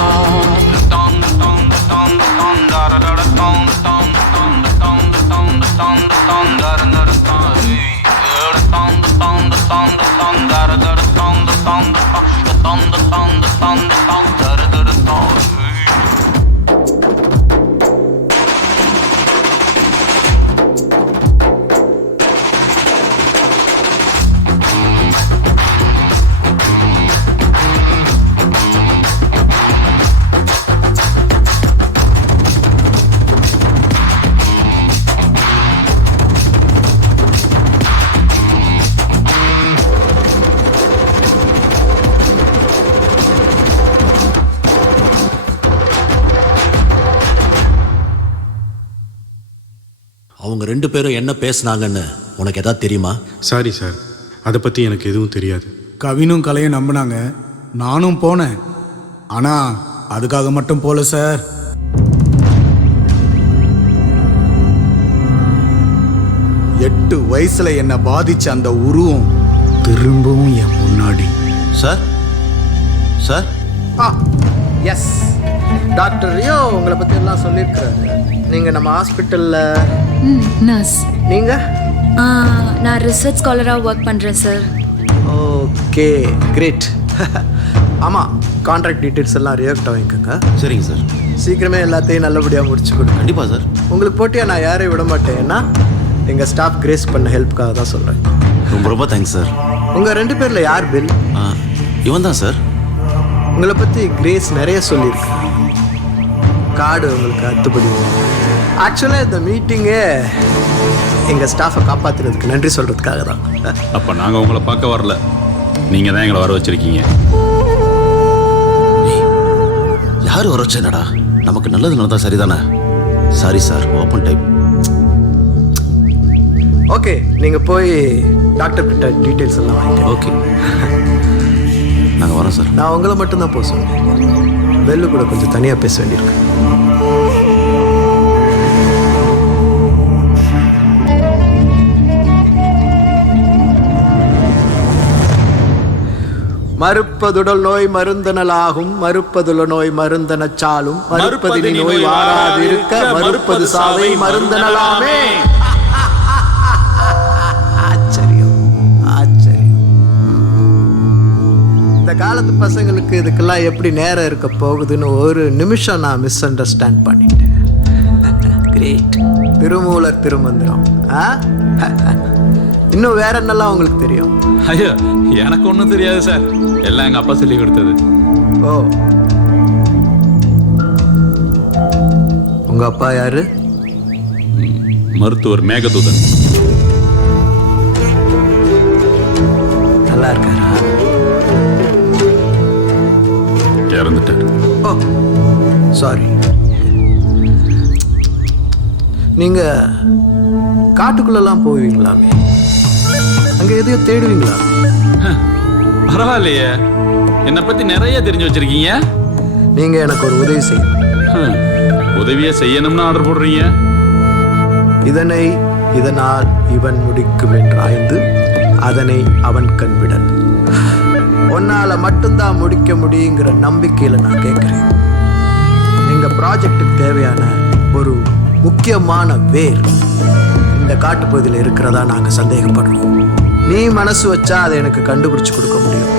அவங்க ரெண்டு பேரும் என்ன பேசுனாங்கன்னு உனக்கு எதாவது தெரியுமா? சாரி சார், அதை பற்றி எனக்கு எதுவும் தெரியாது. கவினும் கலையும் நம்பினாங்க, நானும் போனேன். ஆனால் அதுக்காக மட்டும் போல சார். எட்டு வயசுல என்னை பாதிச்ச அந்த உருவம் திரும்பவும் என் முன்னாடி. Sir sir yes, doctor Rio உங்களை பற்றி எல்லாம் சொல்லியிருக்கிறாரு. நீங்கள் நம்ம ஹாஸ்பிட்டலில் நர்ஸ். நீங்கள்? நான் ரிசர்ச் ஸ்காலராக ஒர்க் பண்ணுறேன் சார். Okay, great. ஆமாம், கான்ட்ராக்ட் டீட்டெயில்ஸ் எல்லாம் ரியாக்ட் வாங்கிக்கோங்க. சரிங்க சார். சீக்கிரமே எல்லாத்தையும் நல்லபடியாக முடிச்சு கொடுங்க. கண்டிப்பாக சார். உங்களுக்கு போட்டியாக நான் யாரையும் விட மாட்டேன். ஏன்னா எங்கள் ஸ்டாஃப் கிரேஸ் பண்ண ஹெல்ப்புக்காக தான் சொல்கிறேன். ரொம்ப ரொம்ப தேங்க்ஸ் சார். உங்கள் ரெண்டு பேரில் யார் பில்? இவன் தான் சார். உங்களை பற்றி கிரேஸ் நிறைய சொல்லியிருக்கு. கார்டு உங்களுக்கு அத்துப்படி. ஆக்சுவலாக இந்த மீட்டிங்கே எங்கள் ஸ்டாஃபை காப்பாற்றுறதுக்கு நன்றி சொல்கிறதுக்காக தான். அப்போ நாங்கள் உங்களை பார்க்க வரல, நீங்கள் தான் எங்களை வர வச்சுருக்கீங்க. யார் வர வச்சேனடா? நமக்கு நல்லது நடந்தா சரிதானே? Sorry sir, open type. Okay, நீங்கள் போய் டாக்டர் கிட்ட டீட்டெயில்ஸ் எல்லாம் வாங்கிக்க. ஓகே, நாங்கள் வரோம் சார். நான் உங்களை மட்டும்தான் போக சொன்னேன். பெல்லு கூட கொஞ்சம் தனியாக பேச வேண்டியிருக்கு. மறுப்பதுடல் நோய் மருந்தனலாகும், மறுப்பதுல நோய் மருந்தனச்சாலும், மறுப்பதினி நோய் வாராதிருக்க மறுப்பது சாவை மருந்தனலாமே. ஆச்சரியம், ஆச்சரியம். இந்த காலத்து பசங்களுக்கு இதுக்கெல்லாம் எப்படி நேரம் இருக்க போகுதுன்னு ஒரு நிமிஷம் நான் மிஸ் அண்டர்ஸ்டாண்ட் பண்ணிட்டேன். கிரேட். திருமூலர் திருமந்திரம். இன்னும் வேற என்னெல்லாம் உங்களுக்கு தெரியும்? ஐயோ, எனக்கு ஒன்றும் தெரியாது சார், எல்லாம் எங்கள் அப்பா சொல்லி கொடுத்தது. ஓ, உங்க அப்பா யாரு? மருத்துவர் மேகதூதன். நல்லா இருக்காரா? இறந்துட்டார். ஓ சாரி. நீங்க காட்டுக்குள்ளெல்லாம் போவீங்களாமே, அங்க எதையோ தேடுவீங்களா? பரவாயில்லையே, என்னை பத்தி நிறைய தெரிஞ்சு வச்சிருக்கீங்க. நீங்க எனக்கு ஒரு உதவி செய்யணும். உதவியை செய்யணும்னு ஆர்டர் போடுறீங்க. இதனால் இவன் முடிக்கும் என்றாய்ந்து அதனை அவன் கண்விடல். உன்னால மட்டும்தான் முடிக்க முடியுங்கிற நம்பிக்கையில நான் கேட்கிறேன். எங்க ப்ராஜெக்டுக்கு தேவையான ஒரு முக்கியமான வேர் இந்த காட்டுப்பகுதியில் இருக்கிறதா நாங்க சந்தேகப்படுறோம். நீ மனசு வச்சா அதை எனக்கு கண்டுபிடிச்சு கொடுக்க முடியும்.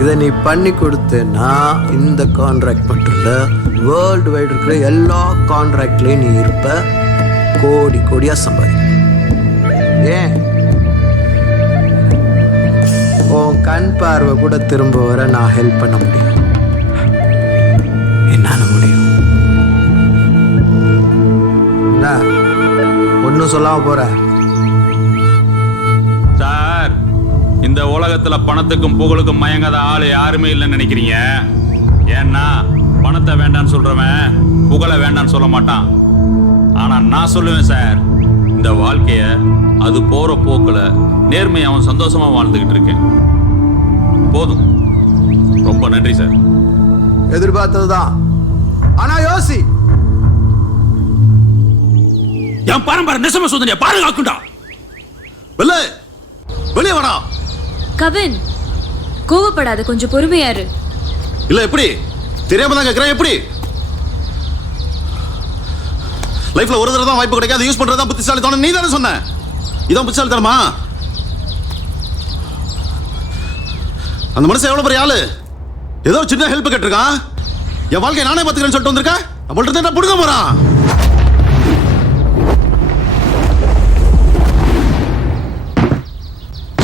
இதை நீ பண்ணி கொடுத்தேன்னா இந்த கான்ட்ராக்ட் மட்டும் இல்லை, வேர்ல்டு வைடு இருக்கிற எல்லா கான்ட்ராக்ட்லேயும் நீ இருப்ப, கோடி கோடியா சம்பாதி. ஏன் உன் கண் பார்வை கூட திரும்ப வர நான் ஹெல்ப் பண்ண முடியும். என்னால முடியும். ஒன்னும் சொல்லாம போற சார், இந்த உலகத்துல பணத்துக்கும் புகழுக்கும் மயங்காத ஆளு யாருமே இல்லைன்னு நினைக்கிறீங்க. ஏன்னா பணத்தை வேண்டான்னு சொல்றவன் புகழை வேண்டான்னு சொல்ல மாட்டான். ஆனா நான் சொல்லுவேன் சார், இந்த வாழ்க்கைய அது போற போக்குல நேர்மை அவன் சந்தோஷமா வாழ்ந்துகிட்டு இருக்கேன். போதும், ரொம்ப நன்றி சார். எதிர்பார்த்ததுதான். ஆனா யோசி, என் பரம்பரை நெசம சோதனையை பாதுகாக்குண்டா. வெளியே வாடா. கவின், கோவப்படாத, கொஞ்சம் பொறுமையாரு. இல்ல எப்படி தெரியாம தான் கேக்குறேன். எப்படி லைஃப்ல ஒரு தடவை தான் வாய்ப்பு கிடைக்காது, யூஸ் பண்றதா புத்திசாலித்தனம். நீ தானே சொன்ன இதான் புத்திசாலித்தனமா? அந்த மனுஷன் எவ்வளவு பெரிய ஆளு, ஏதோ சின்ன ஹெல்ப் கேட்டிருக்கான். என் வாழ்க்கையை நானே பார்த்துக்கிறேன்னு சொல்லிட்டு வந்திருக்கேன். நம்மள்ட்ட என்ன புடுங்க போறான்?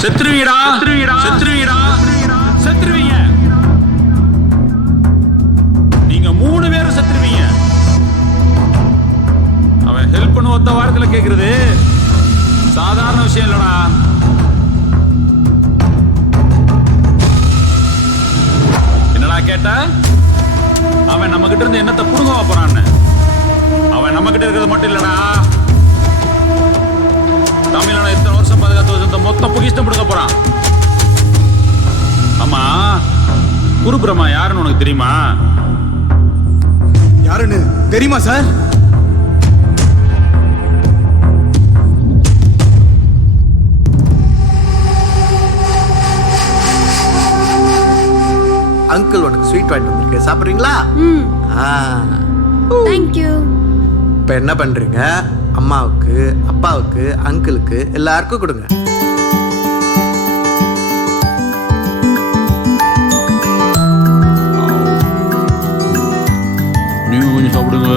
செத்துருவீடா, செத்துருவீடா, செத்துருவீங்க. நீங்க 3 பேரும் செத்துருவீங்க. அவன் ஹெல்ப் பண்ண ஒத்த வாரத்துல கேக்குறது சாதாரண விஷயம் இல்லடா. என்னடா கேட்ட? அவன் நம்ம கிட்ட இருந்து என்னத்தை புடுங்க போறான்னு. அவன் நம்ம கிட்ட இருக்கிறது மட்டும் இல்லடா, தமிழ்நாடு இத்தனை வருஷம் பாதுகாத்து மொத்த பொக்கிஷ்டம் கொடுக்க போறான். ஆமா, குரு பிரம்மா யாருன்னு உனக்கு தெரியுமா? யாருன்னு தெரியுமா சார்? அங்கிள் உனக்கு ஸ்வீட் வாங்கிட்டு வந்திருக்கேன், சாப்பிட்றீங்களா? தேங்க்யூ. இப்போ என்ன பண்றீங்க? அம்மாவுக்கு, அப்பாவுக்கு, அங்கிளுக்கு எல்லாருக்கும் கொடுங்க. நீங்க கொஞ்சம் சாப்பிடுங்க.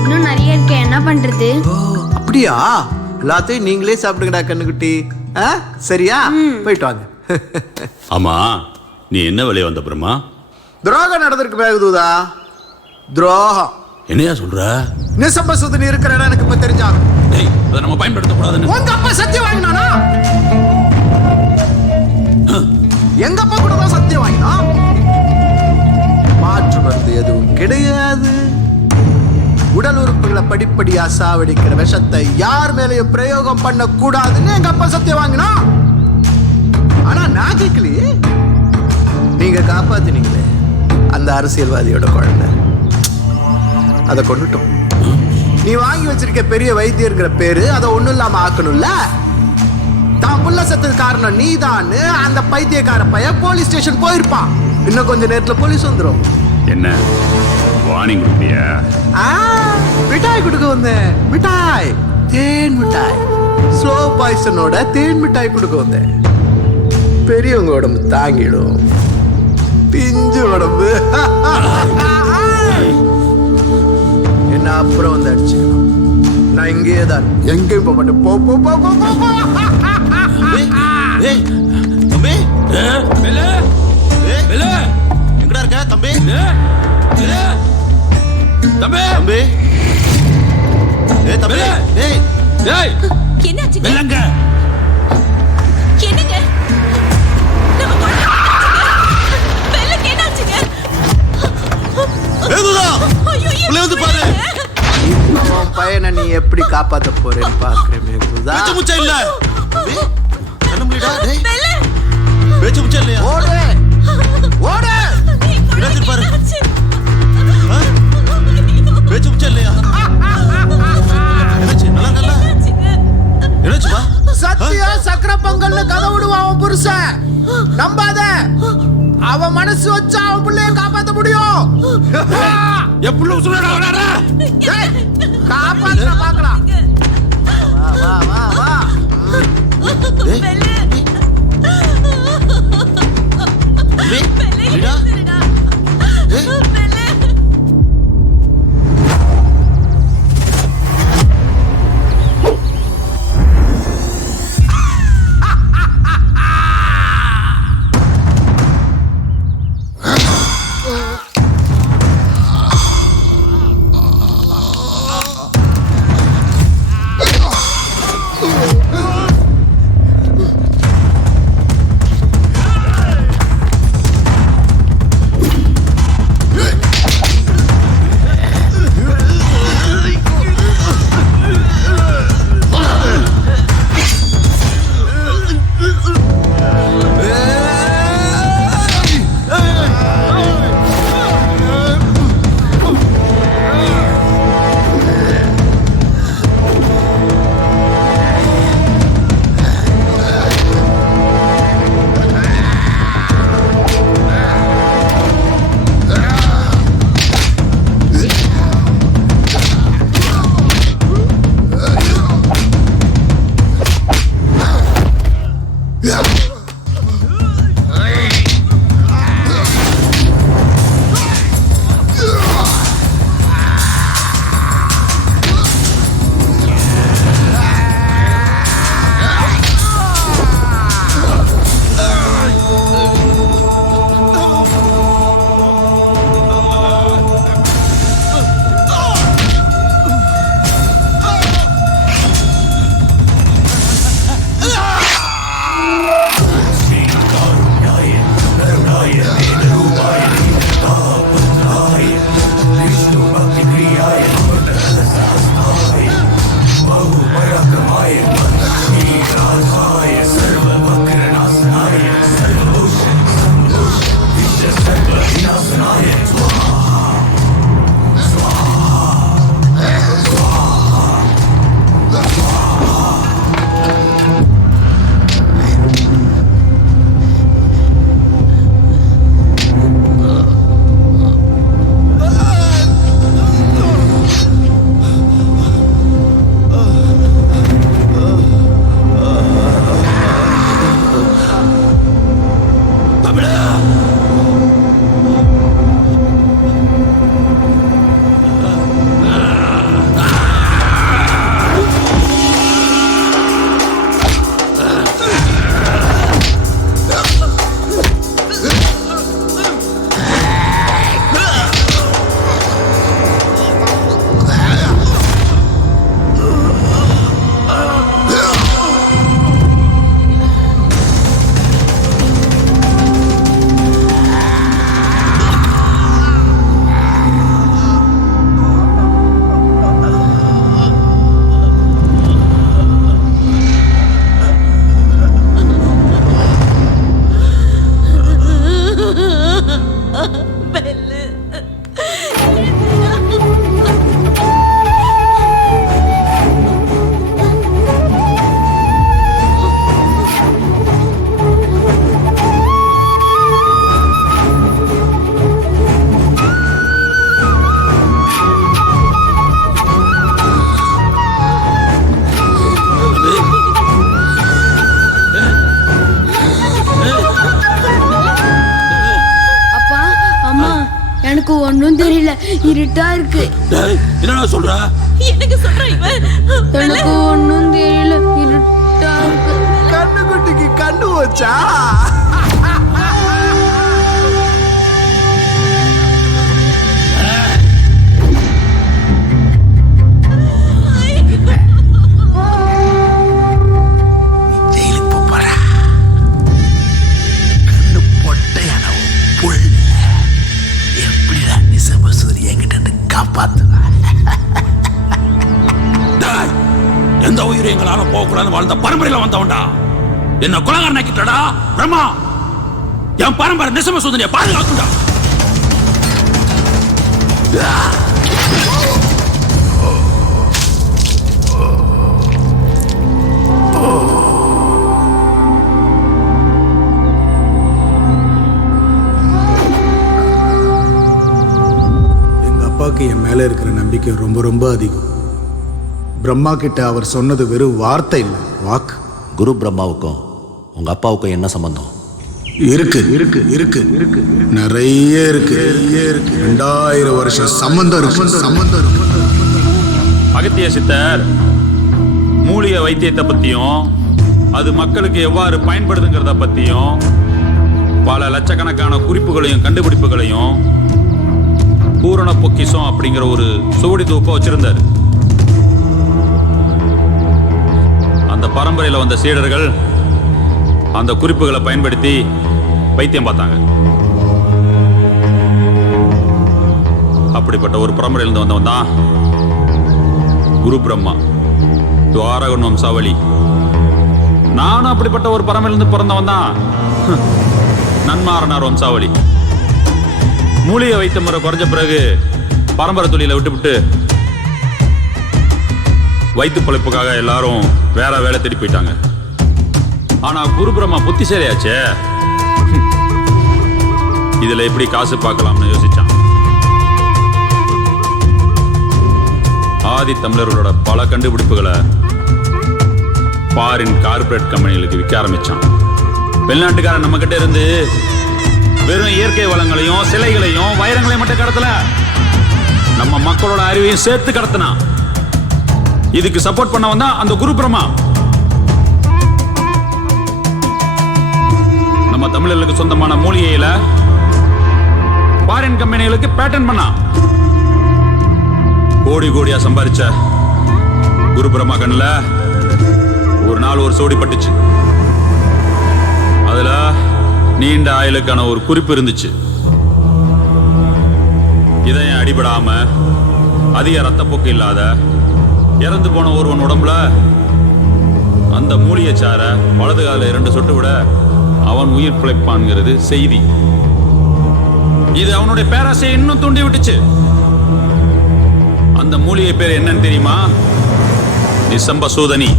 இன்னும் நிறைய இருக்கு, என்ன பண்றது? அப்படியா? எல்லாத்தையும் நீங்களே சாப்பிடுங்கடா கண்ணுக்குட்டி. சரியா? போயிட்டு வாங்க. ஆமா, நீ என்ன வேலையை வந்த பிரம்மா? துரோகம் நடந்திருக்கு மேகதூதா. துரோகம். என்னையா சொல்ற? நிசம்ப சுதனி இருக்கிற இடம் எனக்கு இப்ப தெரிஞ்சாகும். அதை நம்ம பயன்படுத்த கூடாதுன்னு உங்க அப்பா சத்தியம் வாங்கினானா? எங்க அப்பா கூட தான் சத்தியம் வாங்கினா. மாற்று மருந்து எதுவும் கிடையாது. உடல் உறுப்புகளை படிப்படியா சாவடிக்கிற விஷத்தை யார் மேலையும் பிரயோகம் பண்ண கூடாதுன்னு எங்க அப்பா சத்தியம் வாங்கினா. ஆனா நான் கேட்கலையே. நீங்க காப்பாத்தினீங்களே அந்த அரசியல்வாதியோட குழந்தை, அதை கொண்டுட்டோம். நீ வாங்கி வச்சிருக்க பெரிய வைத்தியர்கிற பேரு அதை ஒண்ணும் இல்லாம ஆக்கணும்ல. தான் புள்ள சத்துக்கு காரணம் நீதான்னு அந்த பைத்தியக்கார பையன் போலீஸ் ஸ்டேஷன் போயிருப்பான். இன்னும் கொஞ்ச நேரத்துல போலீஸ் வந்துடும். என்ன வார்னிங் கொடுப்பியா? மிட்டாய் கொடுக்க வந்தேன். மிட்டாய், தேன் மிட்டாய். ஸ்லோ பாய்சனோட தேன் மிட்டாய் கொடுக்க வந்தேன். பெரியவங்க உடம்பு தாங்கிடும், பிஞ்சு உடம்பு என்ன அப்புறம் வந்து அடிச்சுக்கலாம். நான் இங்கேயே தான், எங்கேயும் போக மாட்டேன். போ போ போ போ போ. தம்பி வெள்ளு வெள்ளு எங்கடா இருக்க தம்பி? தம்பி தம்பி தம்பி டேய் என்னாச்சுங்க? வெள்ளங்க என்னங்க? வெள்ளக்கு என்னாச்சுங்க? உள்ள வந்து பாரு. உன் பையனை நீ எப்படி காப்பாத்த போறேன்னு பாக்குறேன் மேகுதா. பேச்சு முச்சா இல்ல கண்ண முடிடா. டேய் பேச்சு முச்சா இல்லையா? ஓடு ஓடு. என்ன பாரு. பேச்சு முச்சா இல்லையா? என்னாச்சு? நல்லா இருக்கல? என்னாச்சுமா? சத்தியா சக்கர பொங்கல்னு கதை விடுவான் அவன் புருஷன். நம்பாத. அவன் மனசு வச்சா அவன் பிள்ளைய காப்பாத்த முடியும். எப்படி உசுரடா வராடா? காப்பாத்த பார்க்கலாம். வா வா வா வா. டேய் விடா. டேய் ஒன்றும் தெரியல, இருட்டா இருக்கு. என்னடா சொல்ற? என்னங்க சொல்ற இவன்? எனக்கு ஒன்றும் தெரியல, இருட்டா இருக்கு. கண்ணுக்குட்டிக்கு கண்ணு வச்சா எந்த உயிரும் எங்களால போகக்கூடாது வாழ்ந்த பரம்பரையில வந்தவன்டா. என்ன கொலகாரன் ஆக்கிட்டடா பிரம்மா. என் பரம்பரை நிசம சூதனையை பாதுகாக்குண்டா. எங்க அப்பாவுக்கு என் மேல இருக்கிற நம்பிக்கை ரொம்ப ரொம்ப அதிகம். பிரம்மா கிட்ட அவர் சொன்னது வெறும் வார்த்தை இல்லை, வாக்கு. குரு பிரம்மாவுக்கும் உங்க அப்பாவுக்கும் என்ன சம்பந்தம்? இருக்கு இருக்கு இருக்கு இருக்கு நிறைய இருக்கு 2000 வருஷம் சம்பந்தம் இருக்கு. அகத்திய சித்தர் மூலிகை வைத்தியத்தை பத்தியும் அது மக்களுக்கு எவ்வாறு பயன்படுதுங்கிறத பத்தியும் பல லட்சக்கணக்கான குறிப்புகளையும் கண்டுபிடிப்புகளையும் பூரண பொக்கிஷம் அப்படிங்கிற ஒரு சுவடி தொகுப்பை வச்சிருந்தார். அந்த பரம்பரையில் வந்த சீடர்கள் அந்த குறிப்புகளை பயன்படுத்தி வைத்தியம் பார்த்தாங்க. அப்படிப்பட்ட ஒரு பரம்பரையிலிருந்து வந்தவன் தான் குரு பிரம்மா, துவாரகன் வம்சாவளி. நானும் அப்படிப்பட்ட ஒரு பரம்பரையிலிருந்து பிறந்தவன் தான் நன்மாரனார் வம்சாவளி. மூலிகை வைத்த முறை குறைஞ்ச பிறகு பரம்பரை தொழிலை விட்டுவிட்டு வயிற்று பிழைப்புக்காக எல்லாரும் வேற வேலை தேடி போயிட்டாங்க. ஆனா குரு பிரம்மா புத்திசாலியாச்சே, இதுல எப்படி காசு பார்க்கலாம்னு யோசிச்சான். ஆதி தமிழர்களோட பல கண்டுபிடிப்புகளை ஃபாரின் கார்பரேட் கம்பெனிகளுக்கு விற்க ஆரம்பிச்சான். வெளிநாட்டுக்காரன் நம்ம கிட்ட இருந்து வெறும் இயற்கை வளங்களையும் சிலைகளையும் வைரங்களையும் மட்டும் கடத்தல, நம்ம மக்களோட அறிவையும் சேர்த்து கடத்தினான். இதுக்கு சப்போர்ட் பண்ண வந்தா அந்த குரு பிரம்மா. நம்ம தமிழர்களுக்கு சொந்தமான மூலிகையில ஃபாரின் கம்பெனிகளுக்கு பேட்டன் பண்ணா. கோடி கோடியா சம்பாதிச்ச குரு பிரம்மா கண்ணுல ஒரு நாள் ஒரு சோடி பட்டுச்சு. அதுல நீண்ட ஆயுளுக்கான ஒரு குறிப்பு இருந்துச்சு. இதயம் அடிபடாம அதிக ரத்தப்போக்கு இல்லாத இறந்து போன ஒருவன் உடம்புல அந்த மூலிகை சார வலது கால 2 சொட்டு விட அவன் உயிர் பிழைப்பான்ங்கிறது செய்தி. இது அவனுடைய பேராசையை இன்னும் தூண்டி விட்டுச்சு. அந்த மூலிகை பேர் என்னன்னு தெரியுமா? நிசம்ப சூதனி.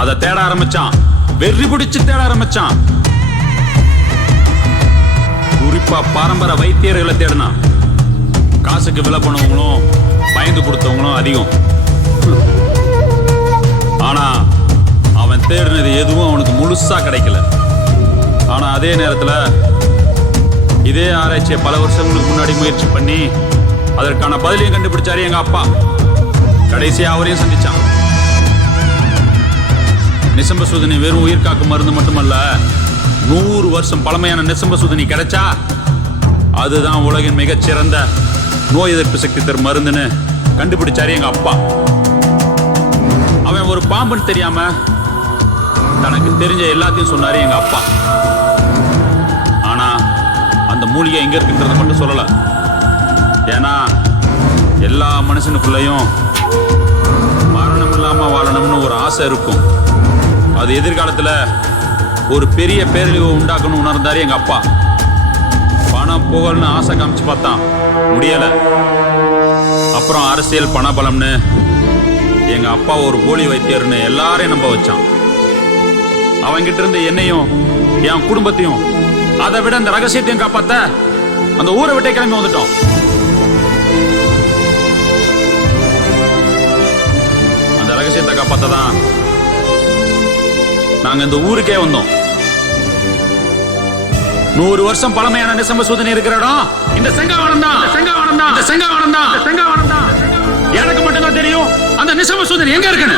அதை தேட ஆரம்பிச்சான், வெறி பிடிச்சு தேட ஆரம்பிச்சான். குறிப்பா பாரம்பரிய வைத்தியர்களை தேடினான். காசுக்கு விலை பண்ணவங்களும் பயந்து கொடுத்தவங்களும் அதிகம். ஆனா அவன் தேடினது எதுவும் அவனுக்கு முழுசா கிடைக்கல. ஆனா அதே நேரத்துல இதே ஆராய்ச்சியை பல வருஷங்களுக்கு முன்னாடி முயற்சி பண்ணி அதற்கான பதிலையும் கண்டுபிடிச்சாரு எங்க அப்பா. கடைசியா அவரையும் சந்திச்சான். நிசம்ப சூதனி வெறும் உயிர் காக்கும் மருந்து மட்டுமல்ல, 100 வருஷம் பழமையான நிசம்ப சூதனி கிடைச்சா அதுதான் உலகின் மிகச்சிறந்த நோய் எதிர்ப்பு சக்தி தரும் மருந்துன்னு கண்டுபிடிச்சாரு எங்க அப்பா. அவன் ஒரு பாம்புன்னு தெரியாம தனக்கு தெரிஞ்ச எல்லாத்தையும் சொன்னாரு எங்க அப்பா. ஆனா அந்த மூலிகை எங்க இருக்குன்றத மட்டும் சொல்லல. ஏன்னா எல்லா மனுஷனுக்குள்ளயும் மரணம் இல்லாம வாழணும்னு ஒரு ஆசை இருக்கும். அது எதிர்காலத்துல ஒரு பெரிய பேரழிவு உண்டாக்கணும்னு உணர்ந்தாரு எங்க அப்பா. பணம் புகழ்னு ஆசை காமிச்சு பார்த்தான், முடியல. அப்புறம் அரசியல் பணபலம்னு எங்க அப்பா ஒரு போலி வைத்தியர்னு எல்லாரையும் நம்ப வச்சான். அவங்கிட்ட இருந்து என்னையும் என் குடும்பத்தையும் அதை விட அந்த ரகசியத்தையும் காப்பாத்த அந்த ஊரை விட்டே கிளம்பி வந்துட்டோம். அந்த ரகசியத்தை காப்பாத்ததான் நாங்க இந்த ஊருக்கே வந்தோம். 100 வருஷம் பழமையான நிசம்பசூதன் இருக்கிற இடம் இந்த செங்காவனம் தான். எனக்கு மட்டும்தான் தெரியும் அந்த நிசம்பசூதன் எங்க இருக்குன்னு.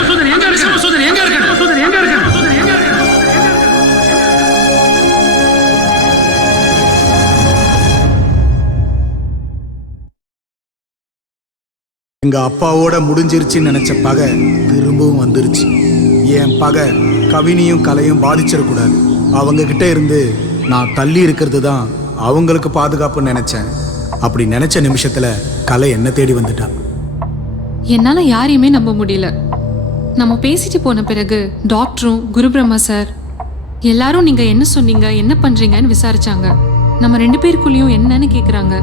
எங்க அப்பாவோட முடிஞ்சிருச்சுன்னு நினைச்ச பகை திரும்பவும் வந்துருச்சு. என் பகை கவினியும் கலையும் பாதிச்சிடக்கூடாது. அவங்க கிட்ட இருந்து நான் தள்ளி இருக்கிறது தான் அவங்களுக்கு பாதுகாப்புன்னு நினைச்சேன். அப்படி நினைச்ச நிமிஷத்துல கலை என்ன தேடி வந்துட்டா. என்னால யாரையுமே நம்ப முடியல. நம்ம பேசிட்டு போன பிறகு டாக்டரும் குருபிரம்மா சார் எல்லாரும் நீங்க என்ன சொன்னீங்க, என்ன பண்றீங்கன்னு விசாரிச்சாங்க. நம்ம 2 பேருக்குள்ளேயும் என்னன்னு கேக்குறாங்க.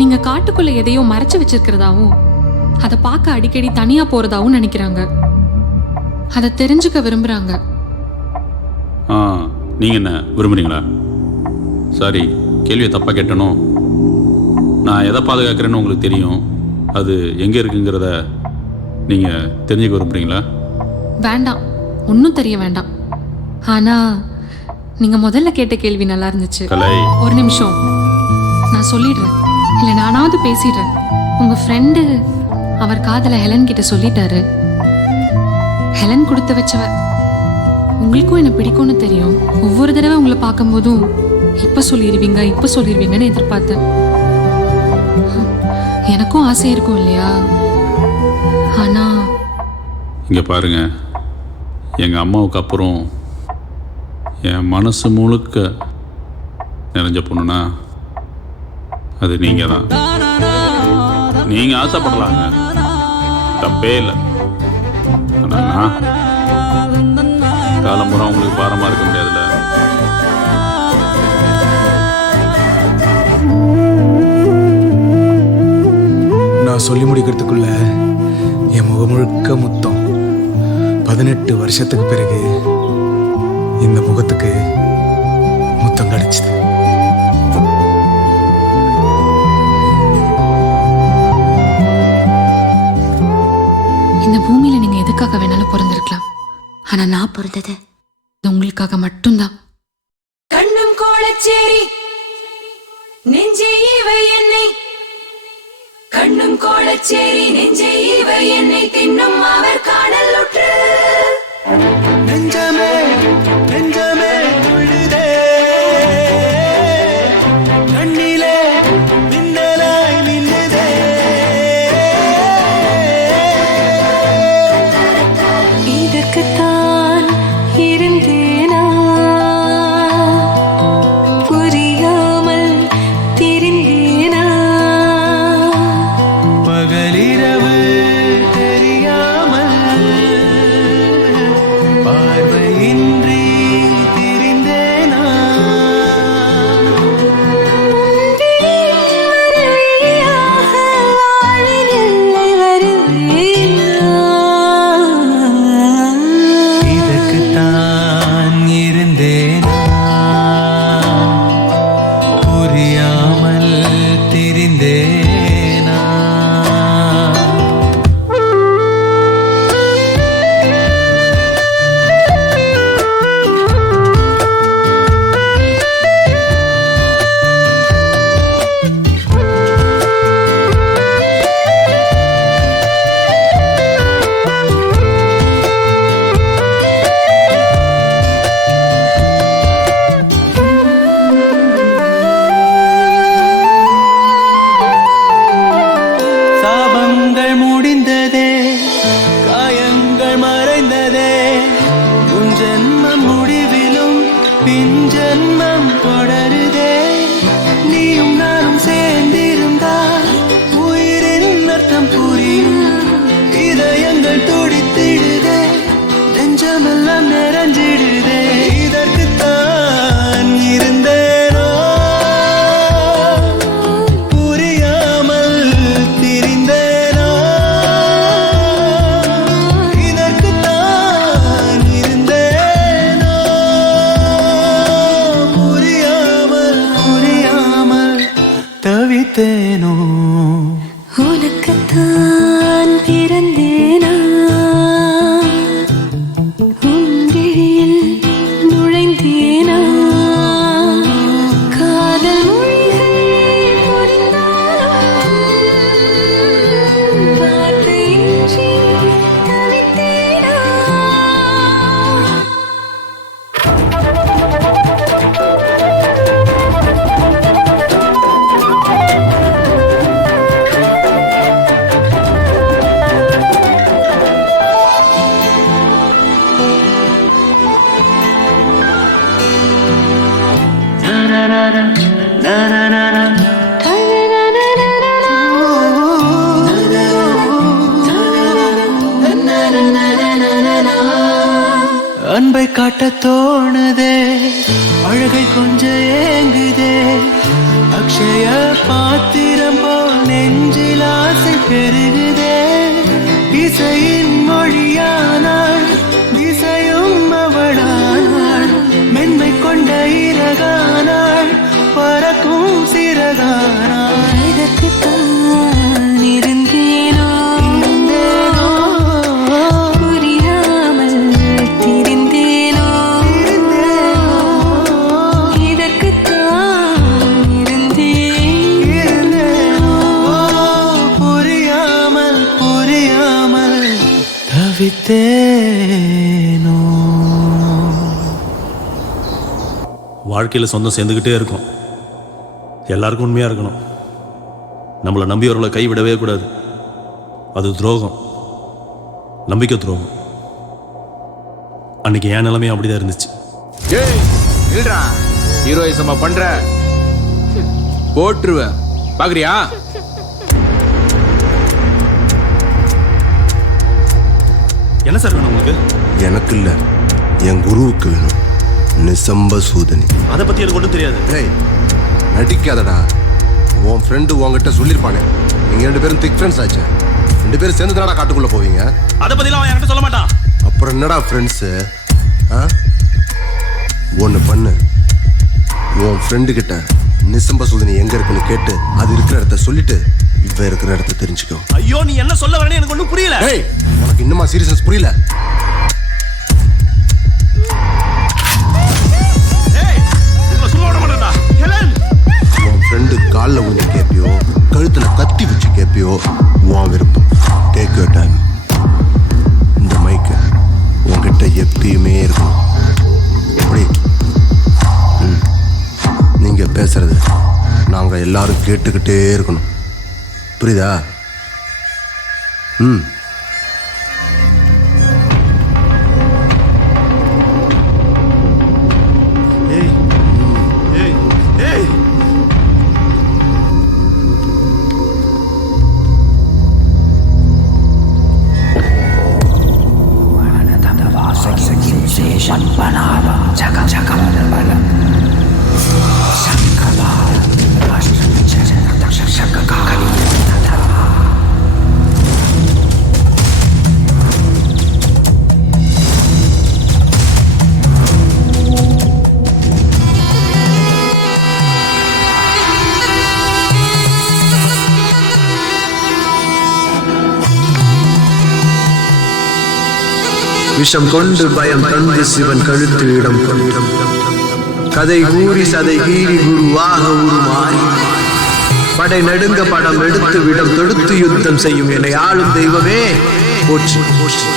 நீங்க காட்டுக்குள்ள எதையோ மறைச்சு வச்சிருக்கிறதாவும் அதை பார்க்க அடிக்கடி தனியா போறதாவும் நினைக்கிறாங்க. அதை தெரிஞ்சுக்க விரும்புறாங்க. நீங்க என்ன விரும்புறீங்களா? சாரி, கேள்வியை தப்பா கேட்டனும். நான் எதை பாதுகாக்கிறேன்னு உங்களுக்கு தெரியும். அது எங்க இருக்குங்கிறத நீங்க தெரிஞ்சுக்க விரும்புறீங்களா? வேண்டாம், ஒன்றும் தெரிய வேண்டாம். ஆனா நீங்க முதல்ல கேட்ட கேள்வி நல்லா இருந்துச்சு. ஒரு நிமிஷம், நான் சொல்லிடுறேன். இல்லை நானாவது பேசிடுறேன். உங்க ஃப்ரெண்டு அவர் காதல ஹெலன் கிட்ட சொல்லிட்டாரு. ஹெலன் கொடுத்து வச்சவர். உங்களுக்கும் என்ன பிடிக்கும்னு தெரியும். ஒவ்வொரு தடவை உங்களை பார்க்கும்போதும் இப்ப சொல்லிடுவீங்கன்னு எதிர்பார்த்தேன். எனக்கும் ஆசை இருக்கும் இல்லையா? ஆனா இங்க பாருங்க, எங்க அம்மாவுக்கு அப்புறம் என் மனசு முழுக்க நிறைஞ்ச பொண்ணுனா அது நீங்க தான். நீங்க ஆசைப்படலாங்க, தப்பே இல்லை. ஆனா காலம்புறம் உங்களுக்கு பாரமா இருக்க முடியாதுல்ல. நான் சொல்லி முடிக்கிறதுக்குள்ள என் முகம் முழுக்க முத்தம். 18 வருஷத்துக்கு பிறகு இந்த முகத்துக்கு முத்தம் கிடைச்சது. இந்த பூமியில நீங்க எதுக்காக வேணாலும் பிறந்திருக்கலாம். ஆனா நான் பிறந்தது உங்களுக்காக மட்டும்தான். கண்ணும் கோலச்சேரி நெஞ்சே இவை என்னை, கண்ணும் கோலச்சேரி நெஞ்சே இவை என்னை தின்னும் அவர் காணல் உற்று. நெஞ்சமே நெஞ்சமே துள்ளுதே, கண்ணிலே மின்னலாய் மின்னுதே. இதற்குத்தான் இருந்தேனா, புரியாமல் திரிந்தேனா. பகலிரவு தெரியாமல் பார்வையின்றி திரிந்தேனா. இதற்குத்தான் இருந்தேனா, புரியாமல் திரிந்தேனா. சாபங்கள் முடிந்ததே, காயங்கள் மறைந்ததே. உன் ஜென்மம் முடிவிலும் பின் ஜென்மம் தொடருதே. நீயும் நானும் சேர்ந்திருந்தால் உயிரின் அர்த்தம் புரியும். இதயங்கள் துடித்திடுதே, நெஞ்சமெல்லாம் நிறைஞ்சிடுதே. இதற்குத்தான் இருந்தேனோ, புரியாமல் திரிந்தேனோ. இதற்குத்தான் இருந்தேனோ, புரியாமல் தவித்தேனோ. உனக்குத்தான் பிறந்தேனா, உன் விழியில் நுழைந்தேனா. ஆத்திரம் போல் நெஞ்சில் ஆசை பெருகுதே இசையின் மொழியானாள் திசையும் அவளானாள் மென்மை கொண்ட இறகானாள் பறக்கும் சிறகானாள் இதற்குத்தான் இருந்தேனோ புரியாமல் திரிந்தேனோ இதற்குத்தான் இருந்தேனோ புரியாமல் புரியாமல் தவித்தேனோ. வாழ்க்கையில் சொந்தம் சேர்ந்துக்கிட்டே இருக்கும். எல்லாருக்கும் உண்மையாக இருக்கணும். நம்மளை நம்பியவர்களை கைவிடவே கூடாது. அது துரோகம், நம்பிக்கை துரோகம். அன்னைக்கு என் நிலைமையும் அப்படிதான் இருந்துச்சு. ஹீரோயிசமா பண்ற போட்டுருவேன். பாக்குறியா? என்ன சார் வேணும் உங்களுக்கு? எனக்கு இல்லை, என் குருவுக்கு வேணும். நிசம்ப சூதனி. அதை பற்றி எனக்கு ஒன்றும் தெரியாது. ஏய் நடிக்காதடா. உன் ஃப்ரெண்டு உங்ககிட்ட சொல்லியிருப்பானே, நீங்கள் 2 பேரும் திக் ஃப்ரெண்ட்ஸ் ஆச்சு. 2 பேரும் சேர்ந்து தானடா காட்டுக்குள்ளே போவீங்க. அதை பற்றிலாம் அவன் என்கிட்ட சொல்ல மாட்டான். அப்புறம் என்னடா ஃப்ரெண்ட்ஸு? ஒன்று பண்ணு, உன் ஃப்ரெண்டு கிட்ட நிசம்ப சூதனி எங்கே இருக்குன்னு கேட்டு அது இருக்கிற இடத்த சொல்லிட்டு இவ இருக்கிற இடத்த தெரிஞ்சுக்கோ. ஐயோ, நீ என்ன சொல்ல வரேன்னு எனக்கு ஒன்றும் புரியல. ஏய், உனக்கு இன்னுமா சீரியஸ்னஸ் புரியல? உன் ஃப்ரெண்டு காலில் விழுந்து கேட்பியோ கழுத்தில் கத்தி வச்சு கேட்பியோ உன் விருப்பம். Take your time. இந்த மைக்கு உன்கிட்ட எப்பயுமே இருக்கணும். எப்படி? நீங்கள் பேசுறது நாங்கள் எல்லாரும் கேட்டுக்கிட்டே இருக்கணும். புரியுதா? விஷம் கொண்டு பயம் தந்து சிவன் கழுத்து இடம் கொண்டு கதை கூறி சதை கீறி குருவாக உருமாறி படை நடுங்க படம் எடுத்து விடம் தொடுத்து யுத்தம் செய்யும் என்னை ஆளும் தெய்வமே போற்றி போற்றி.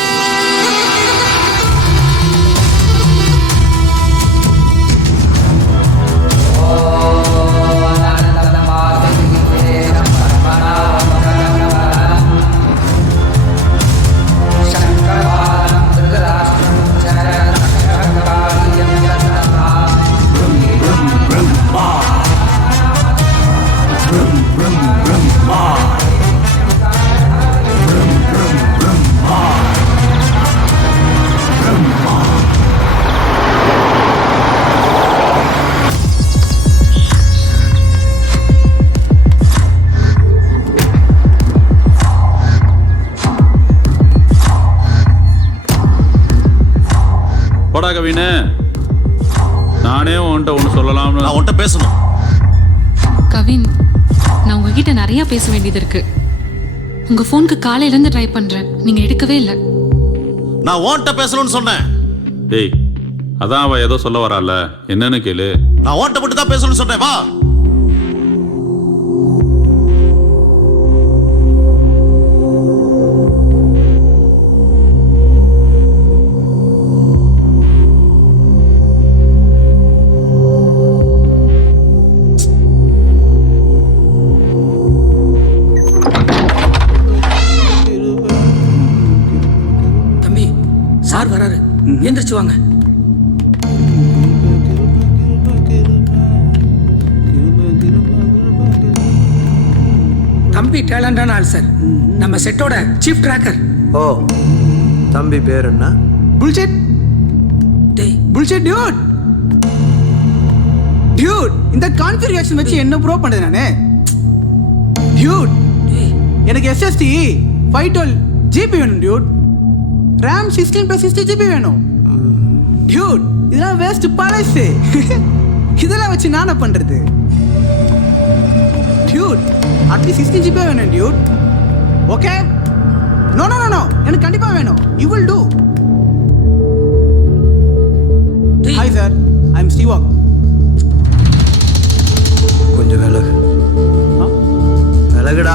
கவினு, நானே உன்கிட்ட ஒன்று சொல்லலாம்னு. நான் உன்கிட்ட பேசணும். கவின், நான் உங்ககிட்ட நிறைய பேச வேண்டியது இருக்கு. உங்க போனுக்கு காலையில இருந்து ட்ரை பண்றேன், நீங்க எடுக்கவே இல்லை. நான் உன்கிட்ட பேசணும்னு சொன்னேன். டேய், அதான் அவ ஏதோ சொல்ல வரால, என்னன்னு கேளு. நான் உன்கிட்ட மட்டும் தான் பேசணும்னு சொன்னேன். வா. சார் வராரு, எந்திரிச்சு வாங்க. தம்பி டேலண்டான ஆள் சார், நம்ம செட்டோட சீஃப் ட்ராக்கர். ஓ, தம்பி பேர் என்ன? புல்ஷெட். டேய் புல்ஷெட் டியூட். டியூட், இந்த கான்ஃபிகரேஷன் வச்சு என்ன ப்ரோ பண்றது நானே? டியூட் எனக்கு எஸ்எஸ்டி 512 ஜிபி வேணும் டியூட். ரேம் 16+60 ஜிபி வேணும் டியூட். இதெல்லாம் வேஸ்ட் பழசு. இதெல்லாம் வச்சு நான் என்ன பண்றது டியூட்? அட்லீஸ்ட் 16 ஜிபி வேணும் dude. Okay? No no no no, எனக்கு கண்டிப்பா வேணும். You will do. Hi sir, I am Stevak. கொஞ்சம் விலகு. விலகுடா.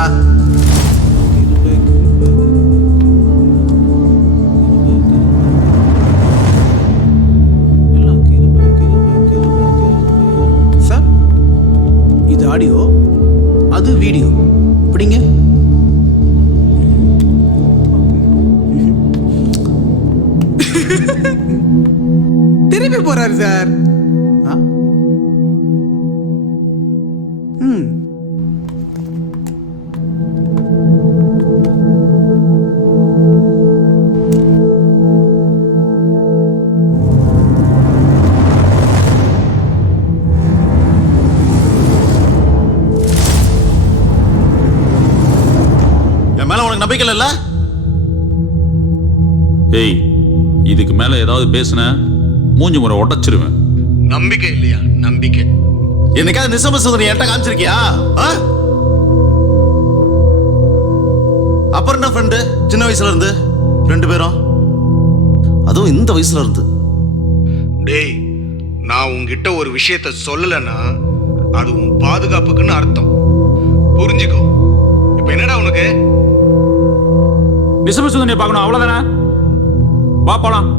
சார், இது ஆடியோ, அது வீடியோ. இப்படிங்க. திருப்பி போறாரு சார். என் மேல உனக்கு நம்பிக்கை இல்ல? ஏய், இதுக்கு மேல ஏதாவது பேசுன மூஞ்சி முறை உடைச்சிருவேன். நம்பிக்கை இல்லையா? நம்பிக்கை. என்னைக்காவது நிசமசூதனை என்கிட்ட காமிச்சிருக்கியா? அப்புறம் என்ன ஃப்ரெண்டு? சின்ன வயசுல இருந்து 2 பேரும், அதுவும் இந்த வயசுல இருந்து. டேய், நான் உங்ககிட்ட ஒரு விஷயத்த சொல்லலைன்னா அது உன் பாதுகாப்புக்குன்னு அர்த்தம். புரிஞ்சுக்கோ. இப்போ என்னடா உனக்கு? நிசமசூதனை பார்க்கணும், அவ்வளவுதானே? வா போலாம்.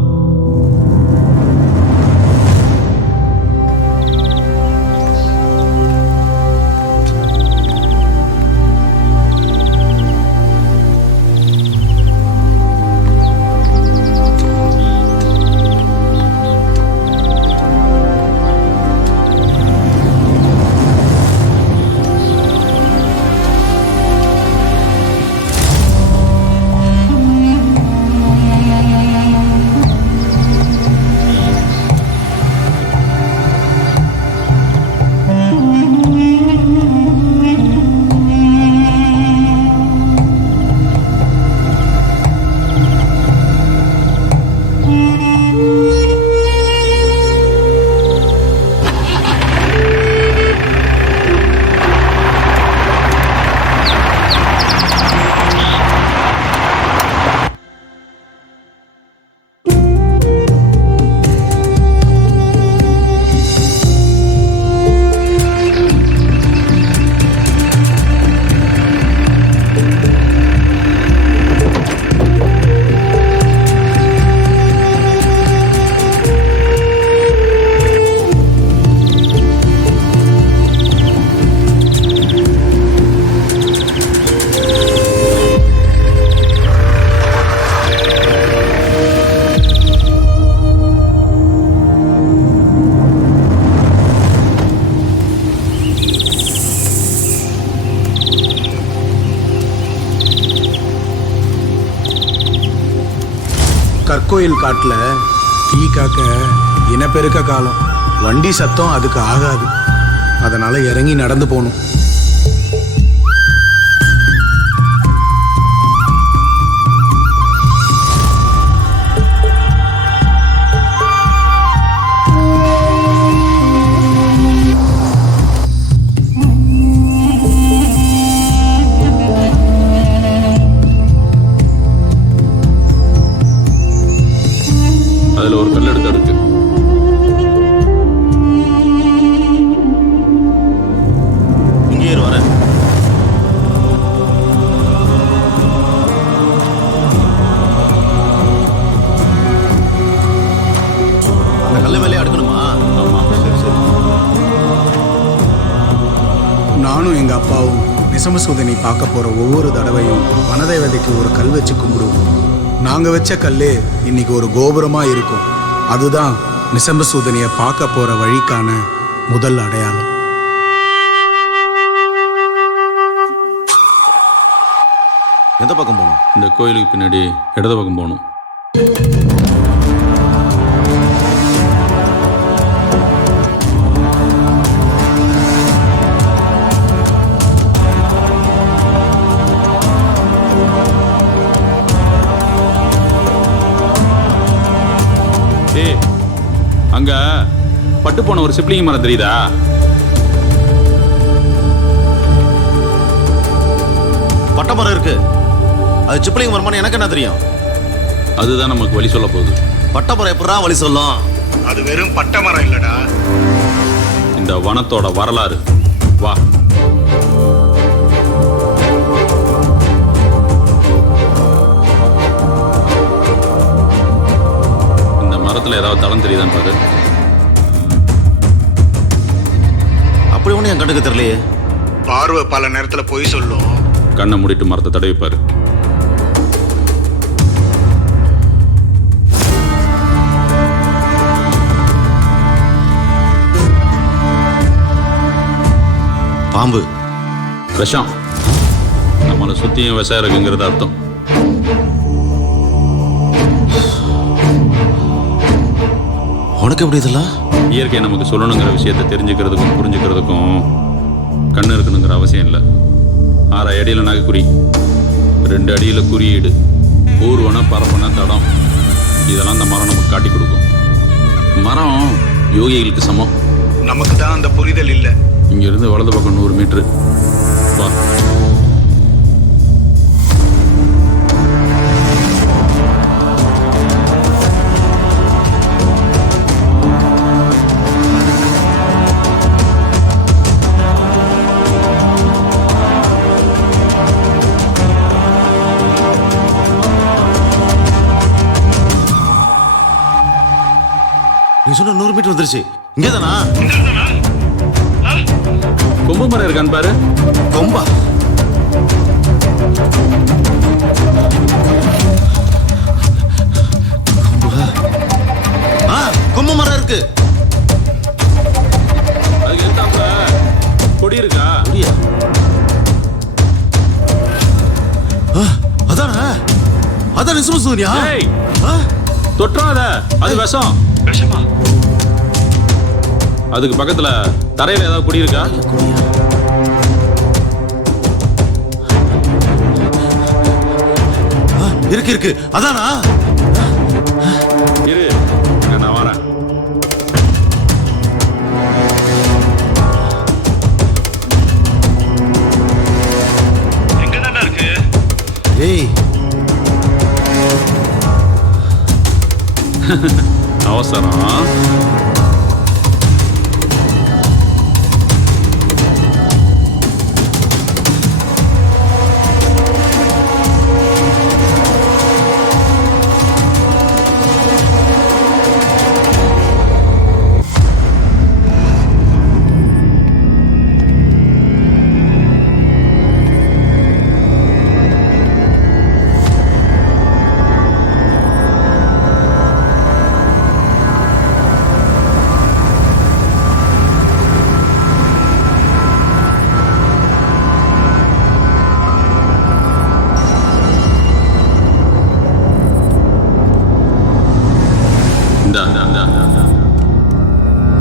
கற்கோயில் காட்டுல தீ காக்க இனப்பெருக்க காலம். வண்டி சத்தம் அதுக்கு ஆகாது. அதனால இறங்கி நடந்து போகணும். அதுல ஒரு கல் எடுத்து அடுக்கு. இங்கே வரேன். அந்த கல்ல மேலே அடுக்கணுமா? ஆமா. சரி சரி. நானும் எங்க அப்பாவும் நிசமசூதனை பார்க்க போற ஒவ்வொரு தடவையும் வனதேவதைக்கு ஒரு கல் வச்சு கும்பிடுவோம். நாங்க வச்ச கல்லு இன்னைக்கு ஒரு கோபுரமா இருக்கும். அதுதான் நிசம்பசூதனைய பார்க்க போற வழிக்கான முதல் அடையாளம். எந்த பக்கம் போகணும்? இந்த கோயிலுக்கு பின்னாடி இடது பக்கம் போகணும். நட்டு போன ஒரு சிப்ளிங் மரம் தெரியுதா? பட்டை மரம் இருக்கு, அது சிப்ளிங் மரமான்னு எனக்கு என்ன தெரியும்? அதுதான் நமக்கு வழி சொல்ல போகுது. பட்டை மரம் எப்படா வழி சொல்லும்? அது வெறும் பட்டை மரம் இல்லடா. இந்த வனத்தோட வரலாறு. வா. இந்த மரத்துல ஏதாவது தளம் தெரியுதான்னு பாரு. அப்படி ஒண்ணு என் கண்ணுக்கு தெரியலையே. பார்வை பல நேரத்துல போய் சொல்லும். கண்ணை மூடிட்டு மரத்தை தடவிப்பாரு. பாம்பு. விஷம். நம்மளை சுத்தியும் விஷம் இருக்குங்கிறது அர்த்தம். உனக்கு எப்படி இதெல்லாம்? இயற்கை நமக்கு சொல்லணுங்கிற விஷயத்தை தெரிஞ்சுக்கிறதுக்கும் புரிஞ்சுக்கிறதுக்கும் கண்ணு இருக்கணுங்கிற அவசியம் இல்லை. 6 அடியில் நகைக்குறி, 2 அடியில் குறியீடு, ஊர்வன பரப்பன தடம், இதெல்லாம் அந்த மரம் நமக்கு காட்டி கொடுக்கும். மரம் யோகிகளுக்கு சமம். நமக்கு தான் அந்த புரிதல் இல்லை. இங்கிருந்து வலது பக்கம் 100 மீட்டரு. வா. நீ சொன்ன 100 மீட்டர் வந்துருச்சு. இங்கேதானா? கொம்பு மரம் இருக்கான்னு பாரு. கொம்பா? கொம்பு மரம் இருக்கு. அதுக்கு எத்தாப்புல கொடி இருக்கா? கொடியா? அதானே, அதான் நிசம சூரியா? தொற்றாத, அது விஷம். விஷமா? அதுக்கு பக்கத்துல தரையில ஏதாவது குடி இருக்கா? இருக்கு இருக்கு. அதானா? இரு, நான் வரேன். எங்கதான்டா இருக்கு? ஏய், அவசரம்.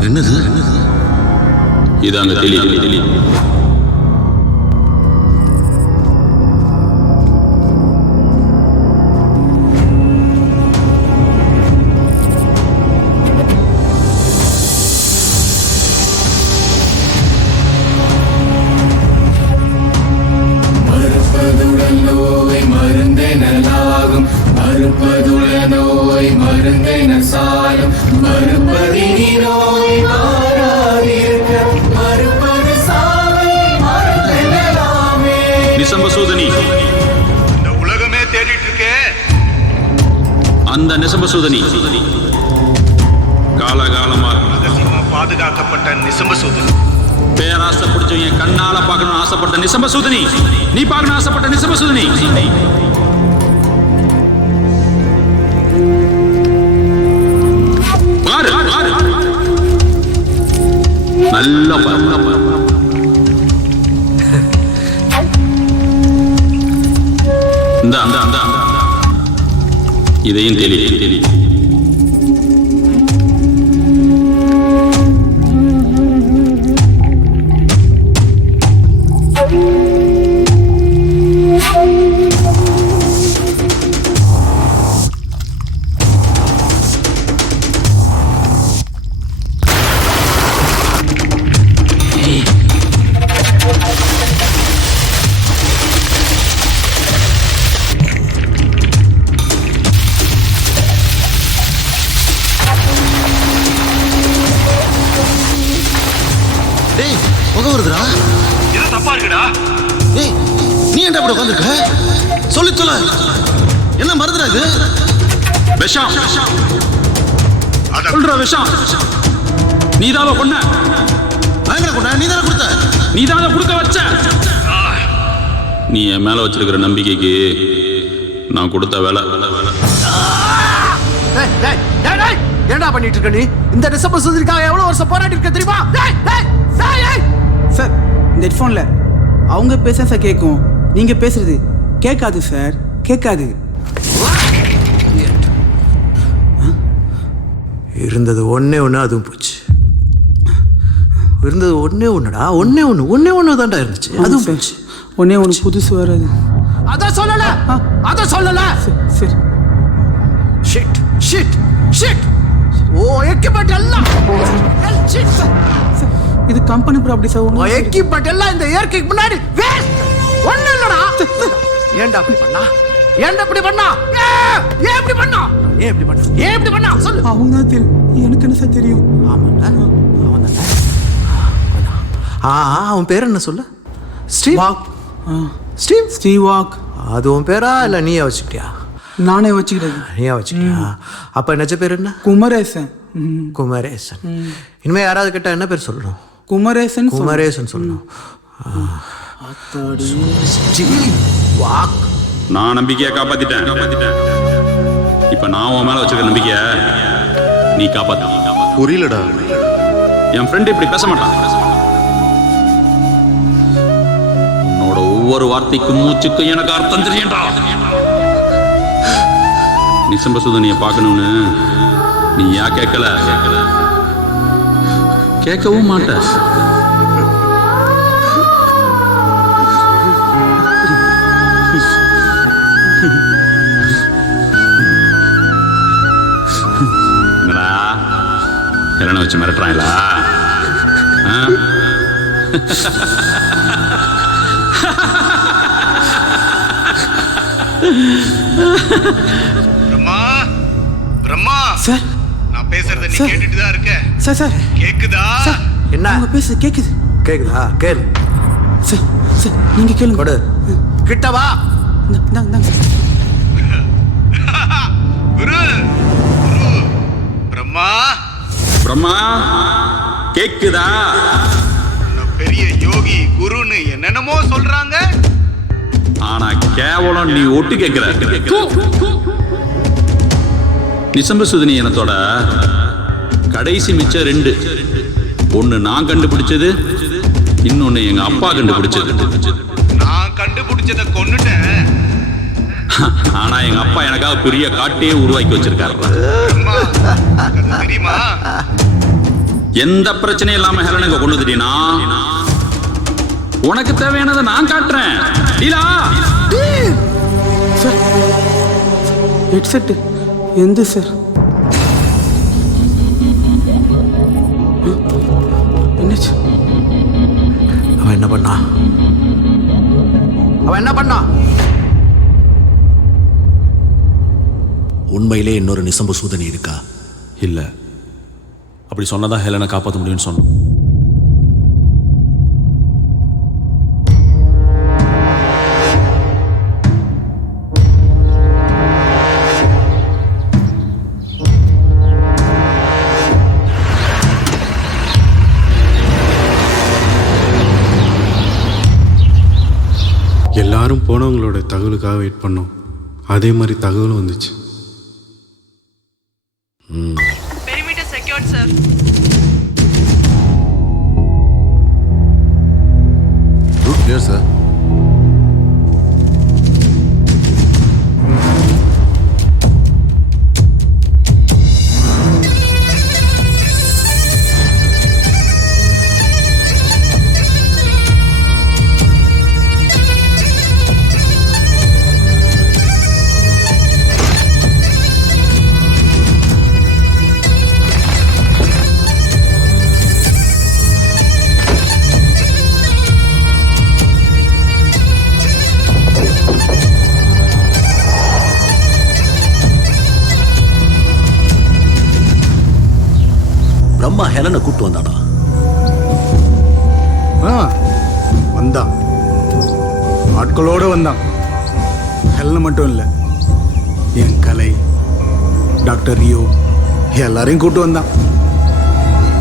என்னது? இதாங்க தெளி. மறுப்பதுடன் நோய் மருந்தெனலாகும், மறுப்பதுள்ள நோய் மருந்தென சாலும், மறுப்பதினி நோய் மாறாதிருக்க, மறுப்பது சாவை மறந்தெனலாமே. நிசம்பசூதனி. இந்த உலகமே தேடிட்டு இருக்கே அந்த நிசம்பசூதனி காலகாலமா ரகசியமா பாதுகாக்கப்பட்ட நிசம்பசூதனி. பேராசை பிடிச்சவங்க கண்ணால பார்க்கணும்னு ஆசைப்பட்ட நிசம்பசூதனி. நீ பார்க்கணும் ஆசைப்பட்ட நிசம்பசூதனி. பாரு, நல்ல பாரு. இந்த இதையும் தெளி. ஏன்டா இப்படி உட்காந்துருக்க? சொல்லி சொல்ல. என்ன மருந்துடா இது? விஷம் சொல்ற விஷம். நீதாவ கொன்ன. பயங்கர கொண்டா. நீ தானே கொடுத்த. நீதாவ கொடுக்க வச்ச. நீ என் மேல வச்சிருக்கிற நம்பிக்கைக்கு நான் கொடுத்த வேலை. என்னடா பண்ணிட்டு இருக்க நீ? இந்த டிசம்பர் சுந்தரிக்காக எவ்வளவு வருஷம் போராடி இருக்க தெரியுமா? சார் இந்த ஹெட்ஃபோனில் அவங்க பேச சார் கேட்கும், நீங்கள் பேசுறது கேட்காது சார், கேட்காது. இருந்தது ஒன்னே ஒன்று, அதுவும் போச்சு. இருந்தது ஒன்னே ஒன்றுடா, ஒன்னே தான்டா இருந்துச்சு, அதுவும் போச்சு. ஒன்னே ஒன்று புதுசு வராது. அதான் சொல்லல. சரி. ஷிட். ஓ எக்யூப்மெண்ட் எல்லாம் இது கம்பெனி ப்ராப்பர்ட்டி சார். ஓ எக்யூப்மெண்ட் எல்லாம் இந்த இயற்கைக்கு முன்னாடி வேஸ்ட். ஒண்ணு இல்லடா. ஏன்டா இப்படி பண்ணா? ஏன் இப்படி பண்ணா? சொல்லு. அவங்க தான் தெரியும், எனக்கு என்ன சார் தெரியும்? ஆமாண்டா, அவன் தானே. அவன் பேர் என்ன சொல்லு? Steve Waugh. அது உன் பேரா இல்ல நீயே வச்சுக்கிட்டியா? நானே வச்சுக்கிட்டேன். நீயா வச்சுக்கிட்டியா? அப்ப நிஜ பேர் என்ன? குமரேசன். இனிமே யாராவது கேட்டா என்ன பேர் சொல்லணும்? குமரேசன் சொல்லணும். நான் நம்பிக்கையை காப்பாத்திட்டேன். இப்ப நான் உன் மேல வச்சிருக்க நம்பிக்கைய நீ காப்பாத்த. புரியலடா. என் ஃப்ரெண்ட் இப்படி பேச மாட்டான். உன்னோட ஒவ்வொரு வார்த்தைக்கும் மூச்சுக்கும் எனக்கு அர்த்தம் தெரியண்டா. நிசம்ப சுதனிய பார்க்கணும்னு நீ ஏன் கேட்கல? கேட்கவும் மாட்ட. என்னடா என்ன வச்சு மிரட்டுறாங்களா? பிரம்மா சார், நான் பேசுறத நீ கேட்டுட்டு தான் இருக்க. சார் கேக்குதா? என்ன அவங்க பேச கேக்குதா? கேளு. சார் நீங்க கேளுங்க. கொடு. கிட்ட வா. இந்தாங்க சார். குரு பிரம்மா கேக்குதா? பெரிய யோகி குருன்னு என்னென்னமோ சொல்றாங்க. ஆனா கேவலம் நீ ஒட்டு கேட்கிற. நிசம்ப சுதனி இனத்தோட கடைசி மிச்சம் 2. ஒன்னு நான் கண்டுபிடிச்சது, இன்னொன்னு எங்க அப்பா கண்டுபிடிச்சது. நான் கண்டுபிடிச்சத கொன்னுட்டேன். ஆனா எங்க அப்பா எனக்காக பெரிய காட்டையே உருவாக்கி வச்சிருக்காரு. தெரியுமா? எந்த பிரச்சனையும் இல்லாம ஹெலனுக்கு கொண்டு வந்துட்டீனா உனக்கு தேவையானதை நான் காட்டுறேன். சார் ஹெட்செட் எந்த சார்? என்னாச்சு? அவன் என்ன பண்ணா? உண்மையிலே இன்னொரு நிசம்ப சூதனி இருக்கா? இல்லை, அப்படி சொன்னதான் ஹெலனை காப்பாற்ற முடியும்னு சொன்னோம். எல்லாரும் போனவங்களோட தகவலுக்காக வெயிட் பண்ணோம். அதே மாதிரி தகவலும் வந்துச்சு. Perimeter secured, sir. Route clear, sir. Brahma ஹெலனை கூட்டு வந்தானா? வந்தான். ஆட்களோடு வந்தான். ஹெல்ல மட்டும் இல்லை, என் கலை, டாக்டர் ரியோ எல்லாரையும் கூட்டு வந்தான்.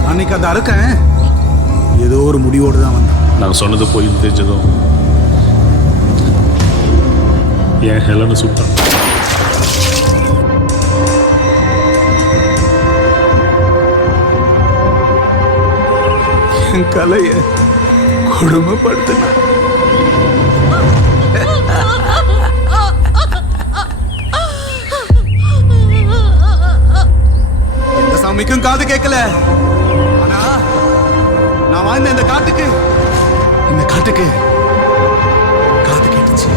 அன்னைக்கு அதை அறுக்கேன் ஏதோ ஒரு முடிவோடு தான் வந்தான். நான் சொன்னது போய் தெரிஞ்சதும் என் ஹெலனை சுட்டான். என் கலையை கொடுமைப்படுத்தினான். எந்த சாமிக்கும் காது கேட்கல. ஆனா நான் வாழ்ந்த இந்த காட்டுக்கு காது கேட்டுச்சு.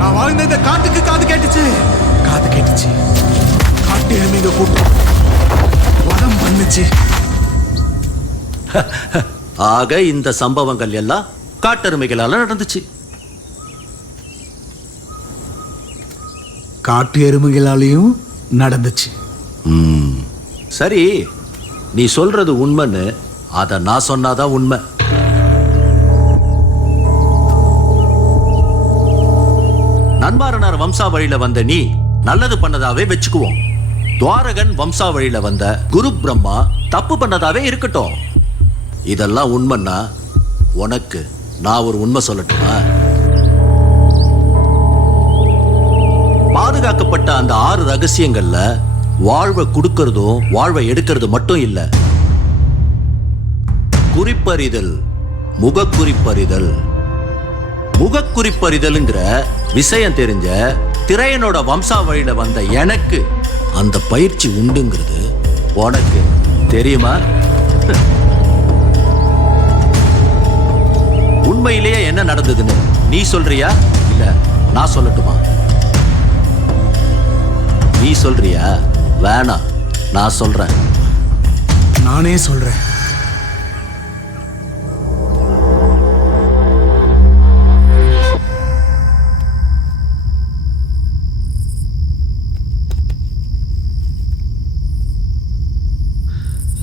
நான் வாழ்ந்த இந்த காட்டுக்கு காது கேட்டுச்சு. காட்டு எருமைங்க கூட்டம் வதம் பண்ணுச்சு. ஆக இந்த சம்பவங்கள் எல்லாம் காட்டெருமைகளால நடந்துச்சு. காட்டு எருமைகளாலையும் நடந்துச்சு. சரி, நீ சொல்றது உண்மைன்னு அத நான் சொன்னாதான் உண்மை. நன்மாரனார் வம்சாவழியில வந்த நீ நல்லது பண்ணதாவே வச்சுக்குவோம். துவாரகன் வம்சாவழியில வந்த குரு பிரம்மா தப்பு பண்ணதாவே இருக்கட்டும். இதெல்லாம் உண்மைன்னா உனக்கு நான் ஒரு உண்மை சொல்லட்டுமா? பாதுகாக்கப்பட்ட அந்த 6 ரகசியங்கள்ல வாழ்வை கொடுக்கறதும் வாழ்வை எடுக்கிறது மட்டும் இல்ல, குறிப்பறிதல், முகக்குறிப்பறிதல். முகக்குறிப்பறிதல்ங்கிற விஷயம் தெரிஞ்ச திரையனோட வம்சாவழியில வந்த எனக்கு அந்த பயிற்சி உண்டுங்கிறது உனக்கு தெரியுமா? உண்மையிலேயே என்ன நடந்ததுன்னு நீ சொல்றியா இல்ல நான் சொல்லட்டுமா? நீ சொல்றியா? வேணாம், நான் சொல்றேன். நானே சொல்றேன்.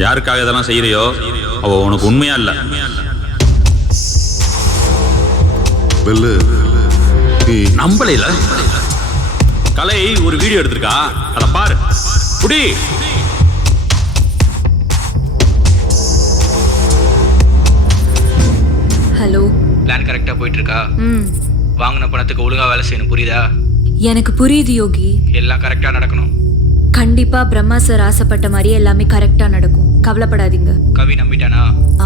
யாருக்காக இதெல்லாம் செய்யறியோ அவ உனக்கு உண்மையா இல்ல. நம்பல கலை ஒரு வீடியோ எடுத்திருக்கா, அத பாரு. புடி. ஹலோ. பிளான் கரெக்டா போயிட்டு இருக்கா? வாங்கின பணத்துக்கு ஒழுங்கா வேலை செய்யணும், புரியுதா? எனக்கு புரியுது யோகி. எல்லாம் கரெக்டா நடக்கணும். கண்டிப்பா பிரம்மா சார் ஆசைப்பட்ட மாதிரியே எல்லாமே கரெக்டா நடக்கும், கவலைப்படாதீங்க. கவி நம்பிட்டானா?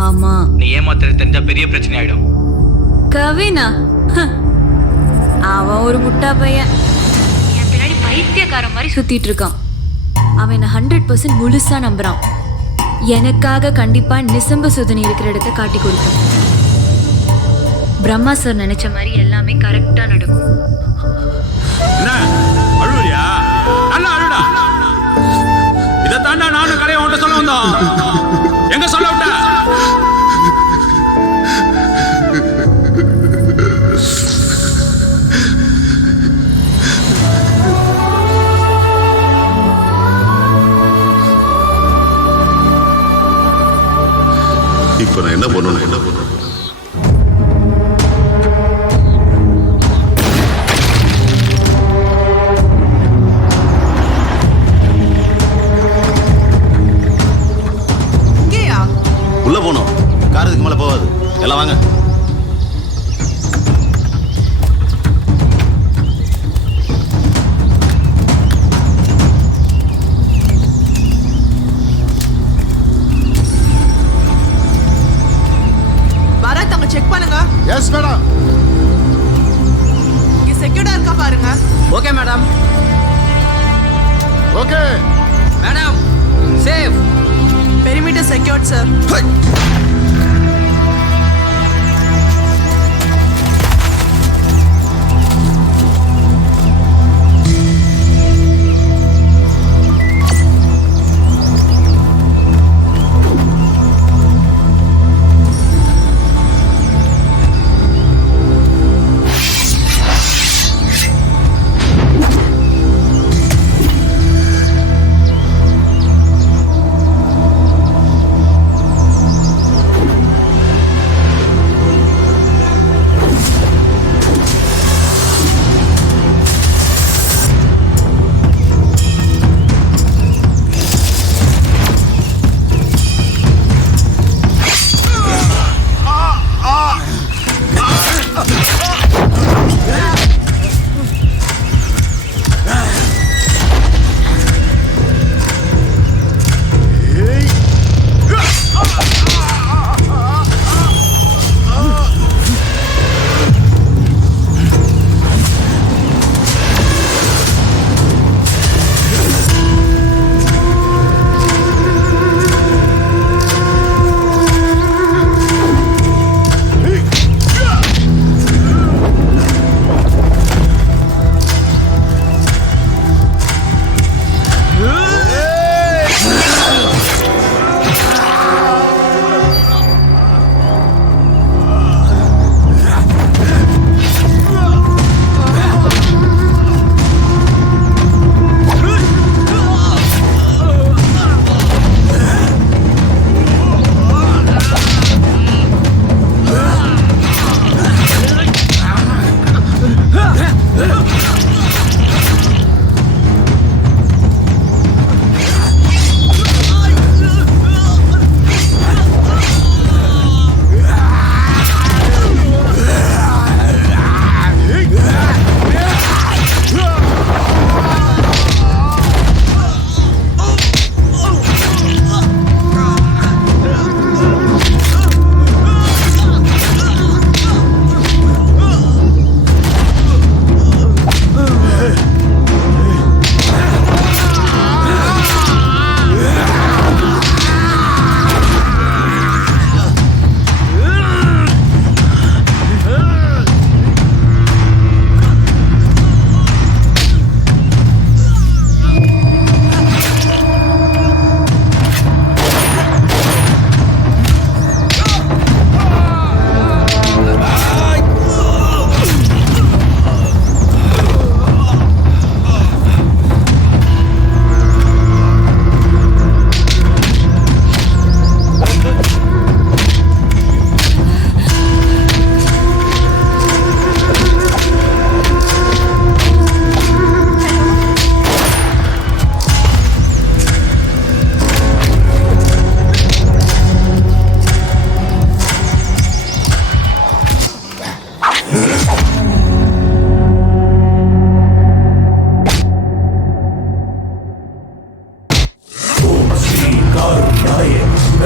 ஆமா. நீ ஏமாத்துறது தெரிஞ்சா பெரிய பிரச்சனை ஆயிடும். கவினா அவன் ஒரு முட்டா பையன். என் பின்னாடி பைத்தியக்கார மாதிரி சுத்திட்டு இருக்கான். அவன் என்ன 100% முழுசா நம்புறான். எனக்காக கண்டிப்பா நிசம்ப சுதனி இருக்கிற இடத்த காட்டி கொடுக்கும். பிரம்மா சார் நினைச்ச மாதிரி எல்லாமே கரெக்டா நடக்கும். இதை தாண்டா நானும் கலையை உன்ட்ட சொல்ல வந்தோம். எங்க சொல்ல விட்ட? இப்ப நான் என்ன பண்ணணும்? உள்ள போனோம், காரத்துக்கு மேல போகாது. எல்லாம் வாங்க. பரத் அங்க செக் பண்ணுங்க. Yes madam. இங்க செக்யூர்டா இருக்கா பாருங்க. Okay madam. Okay madam, safe. Perimeter secured sir.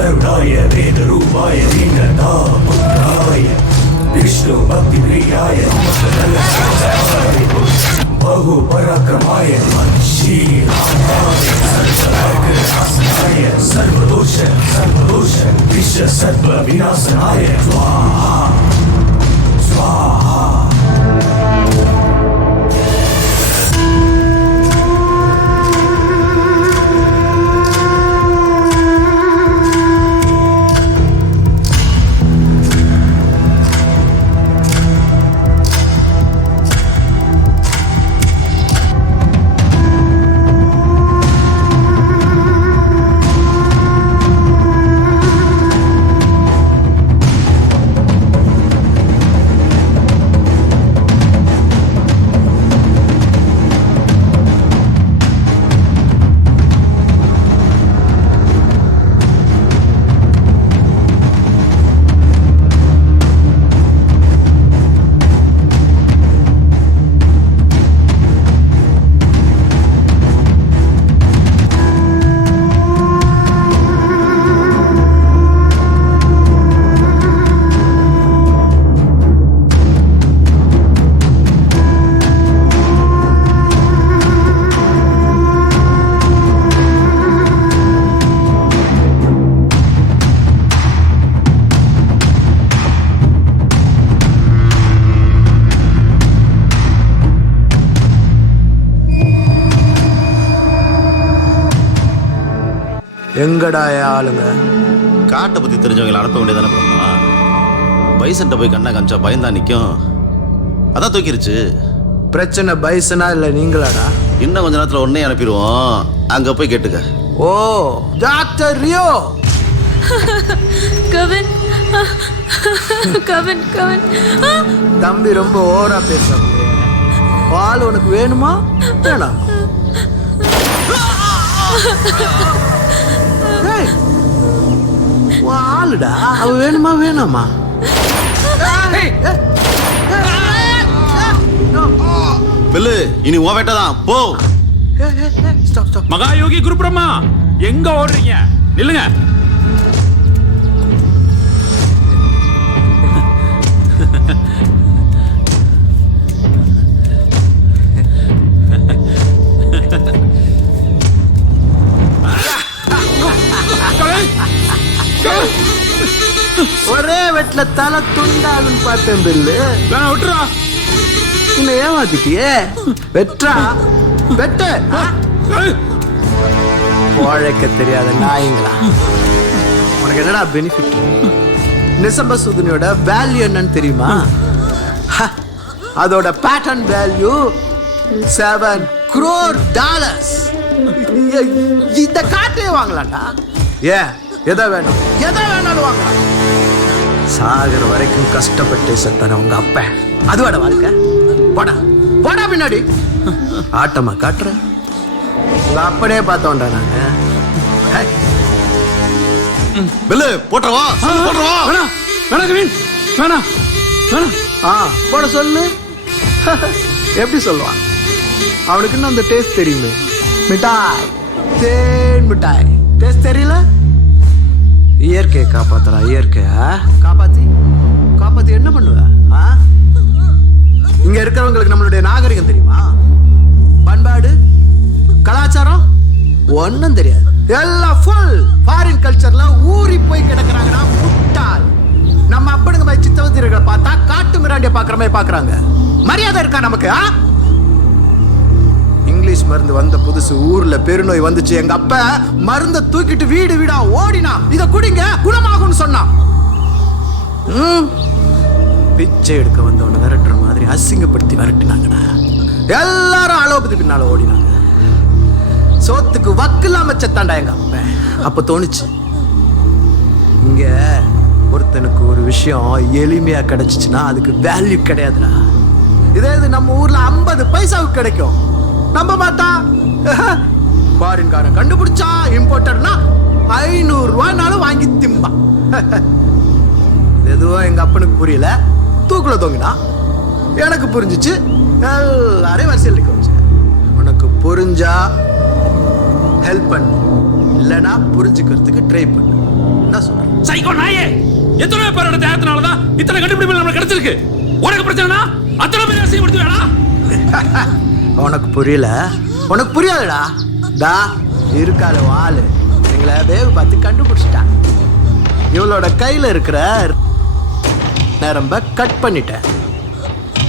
गरुडाय वेदरूपाय दीनता पुत्राय विष्णु भक्ति प्रियाय बहु पराक्रमाय सर्वनाशाय सर्वदोष विश्व सर्व विनाशनाय स्वाहा स्वाहा. எங்கடா ஆளுங்க? காட்டை பற்றி தெரிஞ்சவங்களை அனுப்ப வேண்டியதானே பிரம்மா. பைசன்ட்ட போய் கண்ணா காமிச்சா பயந்தா நிற்கும். அதான் தூக்கிருச்சு. பிரச்சனை பைசனா இல்லை நீங்களாடா? இன்னும் கொஞ்ச நேரத்தில் உடனே அனுப்பிடுவோம். அங்கே போய் கேட்டுக்க. ஓ டாக்டர் ரியோ. கவின் கவின் கவின் தம்பி ரொம்ப ஓவரா பேசுறாங்க. பால் உனக்கு வேணுமா வேணாம்? ஆளுடா அவ வேணுமா வேணாமா? பில்லு இனி உன் வேட்டதான் போ. மகாயோகி குருபிரம்மா எங்க ஓடுறீங்க? நில்லுங்க. ஒரே வெட்ல தலை துண்டாகுன்னு பார்த்தேன் பில்லு. விட்டுறா. உன்னை ஏமாத்திட்டியே. வெற்றா வெட்ட உழைக்க தெரியாத நாயங்களா. உனக்கு என்னடா பெனிஃபிட்? நிசம்ப சுதுனியோட வேல்யூ என்னன்னு தெரியுமா? அதோட பேட்டர்ன் வேல்யூ $7 crore. இந்த காட்டே வாங்கலாம்டா. ஏன் எதை வேணும் எதை வேணாலும் வாங்கலாம். சாகர வரைக்கும் கஷ்டப்பட்டு செத்தான உங்க அப்ப அதுவாட வாழ்க்கை. போடா போடா பின்னாடி. ஆட்டமா காட்டுற உங்க அப்பனே பார்த்தோம்டா நாங்க. பில்லு போட்டுறவா போட்டுறவா. வேணா கவின் வேணா வேணா. போட சொல்லு. எப்படி சொல்லுவான்? அவனுக்கு இன்னும் அந்த டேஸ்ட் தெரியுமே. மிட்டாய் தேன் மிட்டாய் டேஸ்ட் தெரியல. இயற்கையை காப்பாத்துறா. இயற்கையா காப்பாத்தி காப்பாத்தி என்ன பண்ணுவ? இங்க இருக்கிறவங்களுக்கு நம்மளுடைய நாகரிகம் தெரியுமா? பண்பாடு கலாச்சாரம் ஒன்னும் தெரியாது. எல்லாம் ஃபுல் ஃபாரின் கல்ச்சர்ல ஊறி போய் கிடக்குறாங்கன்னா முட்டாள். நம்ம அப்பனுங்க போய் சித்தவத்திரிகளை பார்த்தா காட்டு மிராண்டிய பாக்குற மாதிரி பாக்குறாங்க. மரியாதை இருக்கா நமக்கு? இங்கிலீஷ் மருந்து வந்த புதுசு ஊர்ல பெருநோய் வந்துச்சு. எங்க அப்ப மருந்த தூக்கிட்டு வீடு வீடா ஓடினா இத குடிங்க குணமாகும்னு சொன்னான். பிச்சை எடுக்க வந்தவனை விரட்டுற மாதிரி அசிங்கப்படுத்தி விரட்டினாங்கடா. எல்லாரும் அலோபதி பின்னால ஓடினாங்க. சோத்துக்கு வக்கில்லாம செத்தாண்டா எங்க அப்ப. அப்ப தோணுச்சு இங்க ஒருத்தனுக்கு ஒரு விஷயம் எளிமையா கிடைச்சிச்சுன்னா அதுக்கு வேல்யூ கிடையாதுடா. இதே இது நம்ம ஊர்ல 50 பைசாவுக்கு கிடைக்கும். நம்ப மாட்டா. ஃபாரின்காரன் கண்டுபிடிச்சா இம்போர்ட்டர்னா 500 ரூபாய்னாலும் வாங்கி திம்பா. எதுவும் எங்க அப்பனுக்கு புரியல. தூக்குல தொங்கினா. எனக்கு புரிஞ்சிச்சு. எல்லாரையும் வரிசையில் நிற்க வச்சு. உனக்கு புரிஞ்சா ஹெல்ப் பண்ணு, இல்லைன்னா புரிஞ்சுக்கிறதுக்கு ட்ரை பண்ணு. என்ன சைக்கோ நாயே, எத்தனை பேரோட தேகத்தினாலதான் இத்தனை கண்டுபிடிப்பு நமக்கு கிடைச்சிருக்கு. உனக்கு பிரச்சனைனா அத்தனை பேர் அசிங்கப்படுத்து வேணாம். உனக்கு புரியல, உனக்கு புரியாதுடா. டா இருக்கால வாளு எங்களை வேவு பார்த்து கண்டுபிடிச்சிட்டான். இவளோட கையில இருக்கிற நரம்ப கட் பண்ணிட்டேன்.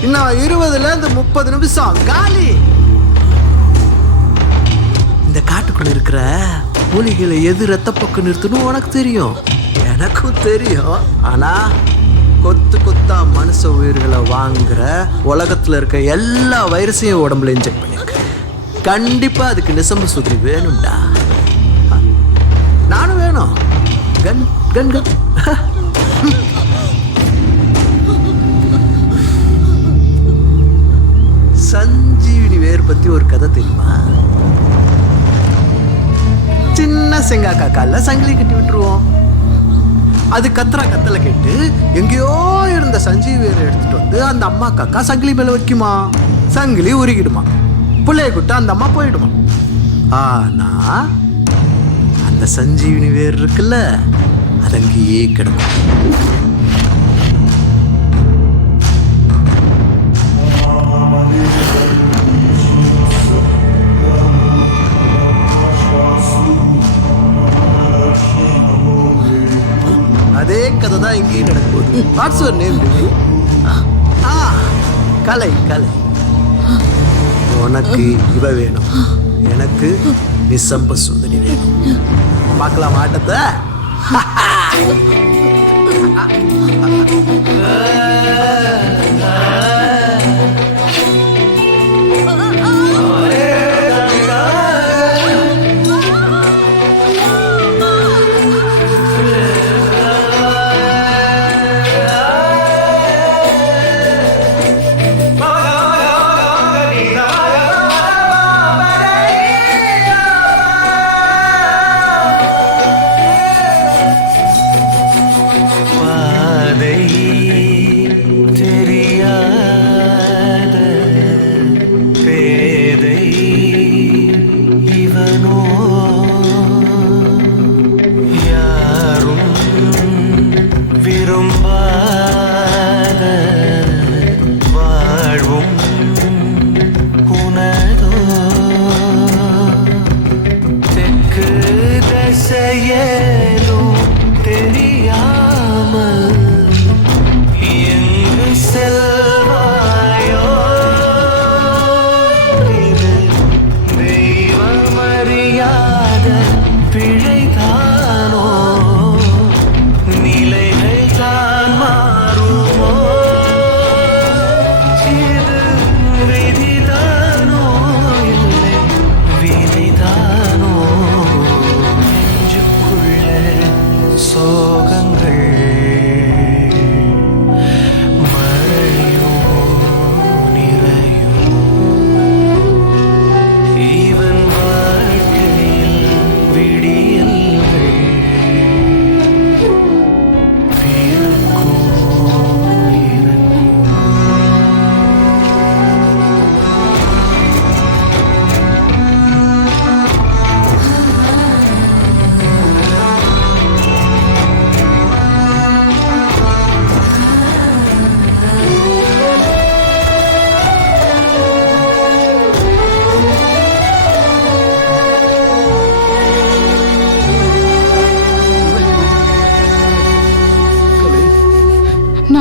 இன்னும் 20ல 30 நிமிஷம் காலி. இந்த காட்டுக்குள்ள இருக்கிற மூலிகைகளை எது ரத்தப்போக்கு நிறுத்தணும் உனக்கு தெரியும், எனக்கும் தெரியும். ஆனா கொத்து கொத்தா மனுஷ உயிர்களை வாங்குற உலகத்துல இருக்க எல்லா வைரஸையும் உடம்புல இன்ஜெக்ட் பண்ணிருக்கேன். கண்டிப்பா அதுக்கு நிசம்ப சுதி வேணும்டா. நானும் வேணும். கன் கன் கன். சஞ்சீவினி வேர் பத்தி ஒரு கதை தெரியுமா? சின்ன செங்காக்கா கால சங்கிலி கட்டி விட்டுருவோம். அது கத்துற கத்தலை கேட்டு எங்கேயோ இருந்த சஞ்சீவி வேரை எடுத்துட்டு வந்து அந்த அம்மா காக்கா சங்கிலி மேல வைக்குமா, சங்கிலி உருகிடுமா, பிள்ளைய கூட்ட அந்த அம்மா போயிடுமா. ஆனா அந்த சஞ்சீவினி வேர் இருக்குல்ல, அது அங்கேயே கிடக்கும். அதே கதை தான் இங்கேயும் நடக்குது. What's your name? Kalai. Kalai. உனக்கு இவ வேணும், எனக்கு நிசம்ப சுந்தரி வேணும். பார்க்கலாம் ஆட்டத்தை.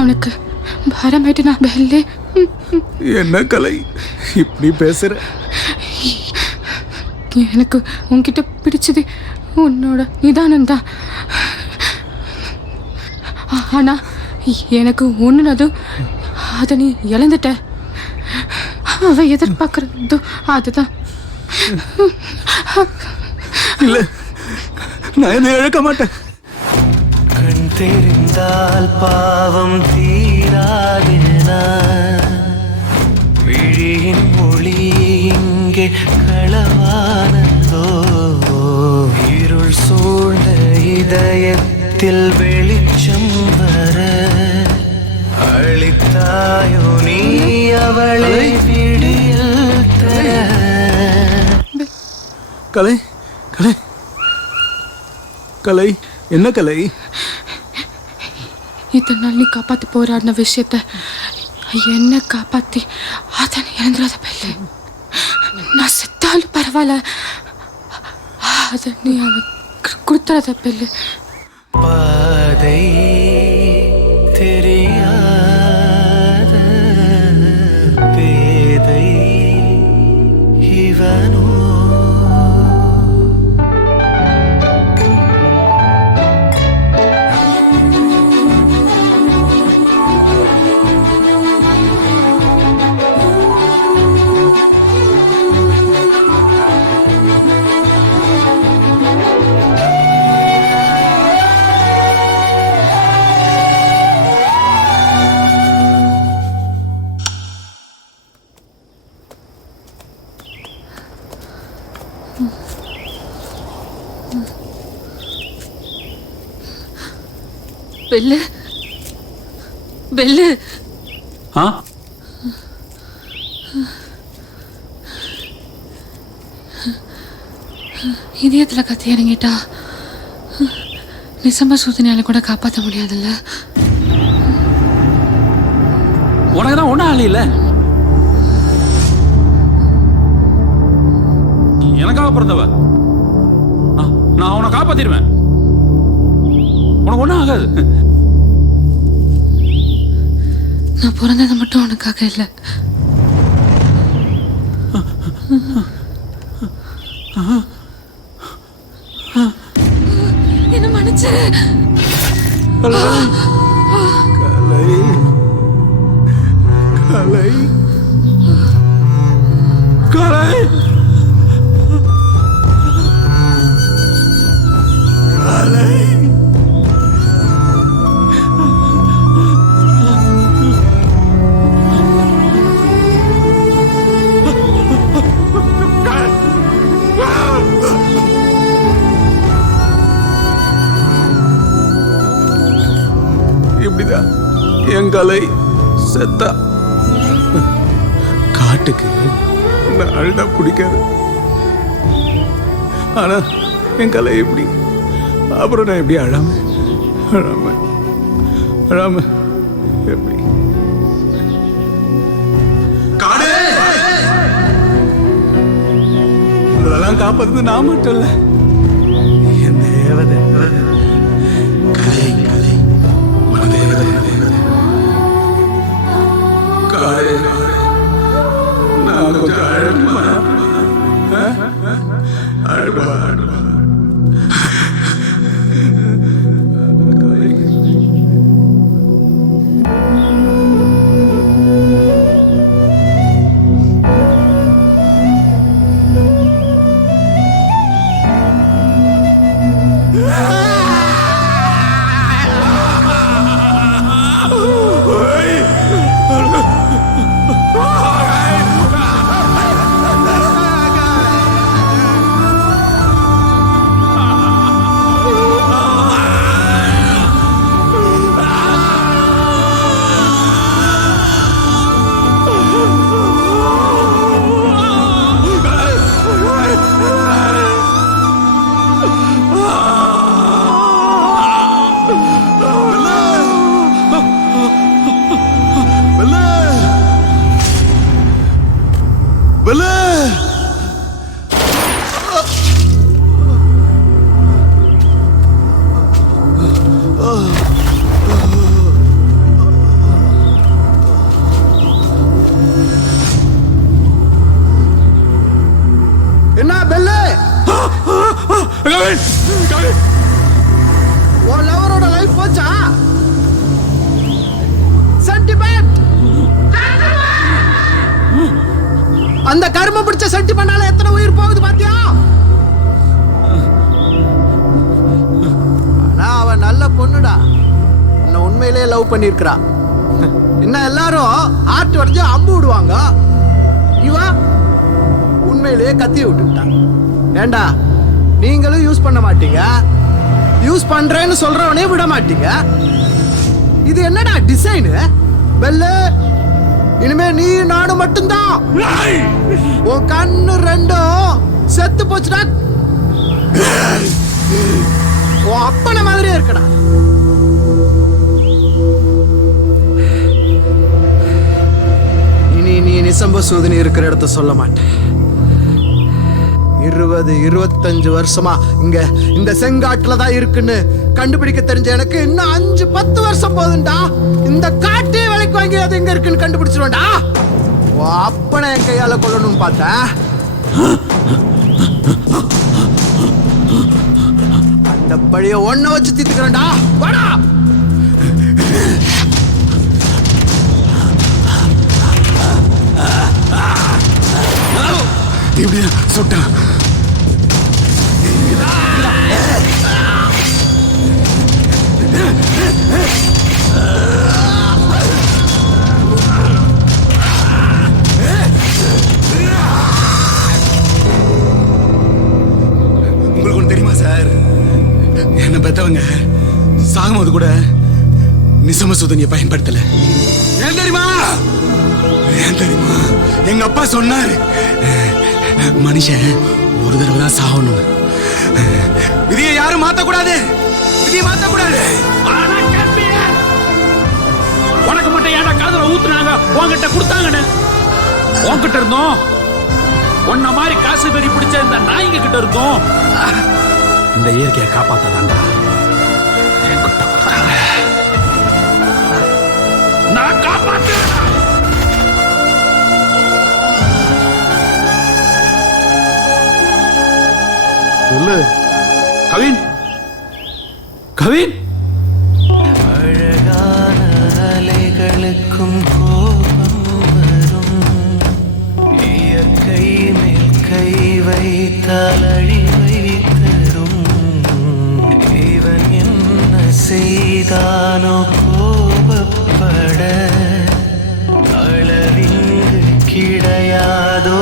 உனக்கு பாரமாயிட்டு நான் பெல்லே. என்ன கலை இப்படி பேசுற? எனக்கு உன்கிட்ட பிடிச்சது உன்னோட நிதானம் தான். ஆனா எனக்கு ஒண்ணுனதும் அதை நீ இழந்துட்ட. அவ எதிர்பார்க்கறதோ அதுதான். இல்ல, நான் இதை இழக்க மாட்டேன். கண் தெரிந்தால் பாவம் தீராதேனா, விழியின் மொழி இங்கே களவானதோ, இருள் சூழ்ந்த இதயத்தில் வெளிச்சம் வர அளித்தாயோ நீ அவளை விடியல் தர. கலை கலை கலை என்ன கலை? இத்தனை நாள் நீ காப்பாற்றி போராடின விஷயத்த என்ன காப்பாற்றி அதை நீ இழந்துடாத பெல்லு. நான் செத்தாலும் பரவாயில்ல, அதை நீ அவனுக்கு கொடுத்துடாத பெல்லு. பாதை தெரியாத பேதை இவனோ. பெல்லு பெல்லு ஆ இதயத்தில் கத்தி இறங்கிட்டா நிசம்ப சூத்தினால கூட காப்பாற்ற முடியாதுல்ல. உனக்கு தான் ஒன்றும் ஆளி இல்லை, எனக்காக பிறந்தவ. நான் அவனை காப்பாத்திடுவேன், உனக்கு ஒன்றும் ஆகாது. நான் பிறந்தது மட்டும் உனக்காக இல்லை. என்ன மன்னிச்சிரு. கலை கலை கலை கலை. இப்படிதான் என் கலை செத்தா. காட்டுக்கு நான் அழுதா பிடிக்காது, ஆனா என் கலை எப்படி, அப்புறம் நான் எப்படி அழாம அழாம அழாம எப்படி. அதெல்லாம் காப்பாத்துறது நான் மட்டும் இல்ல, என் தேவதை கலை கலை மனதேவதை கலை. நான் கொஞ்சம் அழகுமா அழுவா அழுவா. என்ன பெல்லு, உன் லவரோட லைஃப் போச்சா? சென்டிமெண்ட், அந்த கரும பிடிச்ச சென்டிமெண்டால எத்தனை உயிர் போகுது பாத்தியா? ஆனா அவ நல்ல பொண்ணுடா, உன்னை உண்மையிலேயே லவ் பண்ணிருக்கிறா. இன்னும் எல்லாரும் ஆட்டு உடஞ்சு அம்பு விடுவாங்க, இவ உண்மையிலேயே கத்தி விட்டுட்டான். ஏண்டா நீங்களும் யூஸ் பண்ண மாட்டீங்க, யூஸ் பண்றேன்னு சொல்றவனே விட மாட்டீங்க. இது என்னடா டிசைனு பெல்லு? இனிமே நீ நானும் மட்டும்தான். உன் கண்ணு ரெண்டும் செத்து போச்சுடா, உன் அப்பன மாதிரியே இருக்கடா. நிசம்ப சூதினி இருக்கிற இடத்த சொல்ல மாட்டேன். 20-25 வருஷமா இங்க இந்த செங்காட்டுல தான் இருக்குன்னு கண்டுபிடிக்க தெரிஞ்ச எனக்கு இன்னும் 5-10 வருஷம் போதுண்டா. இந்த காட்டே விலைக்கு வாங்கி அது எங்க இருக்குன்னு கண்டுபிடிச்சிருவேன்டா. அப்பனை என் கையால கொல்லணும்னு பார்த்தேன். அந்த பழிய ஒன்ன வச்சு தீத்துக்கிறேன்டா. வாடா. இப்படியா சுட்டான்? உங்களுக்கு ஒன்று தெரியுமா சார்? என்ன பெற்றவங்க சாகும்போது கூட நிசம சுதனியை பயன்படுத்தல. ஏன் தெரியுமா? எங்க அப்பா சொன்னாரு, மனுஷன் ஒரு தடவை தான் சாகணும். விதியை யாரும் மாத்தக்கூடாது. விதியை மாத்தக்கூடாது. உனக்கு மட்டும் ஏன்டா காதுல ஊத்துனாங்க? உன்கிட்ட கொடுத்தாங்கன்னு உன்கிட்ட இருந்தோம். உன்ன மாதிரி காசு வெறி பிடிச்ச இந்த நாய்ங்க கிட்ட இருந்தோம். இந்த இயற்கையை காப்பாத்தாண்டா நான் காப்பாத்துறேன். கவின், கவின், அழகான அலைகளுக்கும் கோபம் வரும். இயற்கை மேல் கை வைத்தால் அழிவை தரும். இவன் என்ன செய்தானோ கோபப்பட அளவிங்கு கிடையாதோ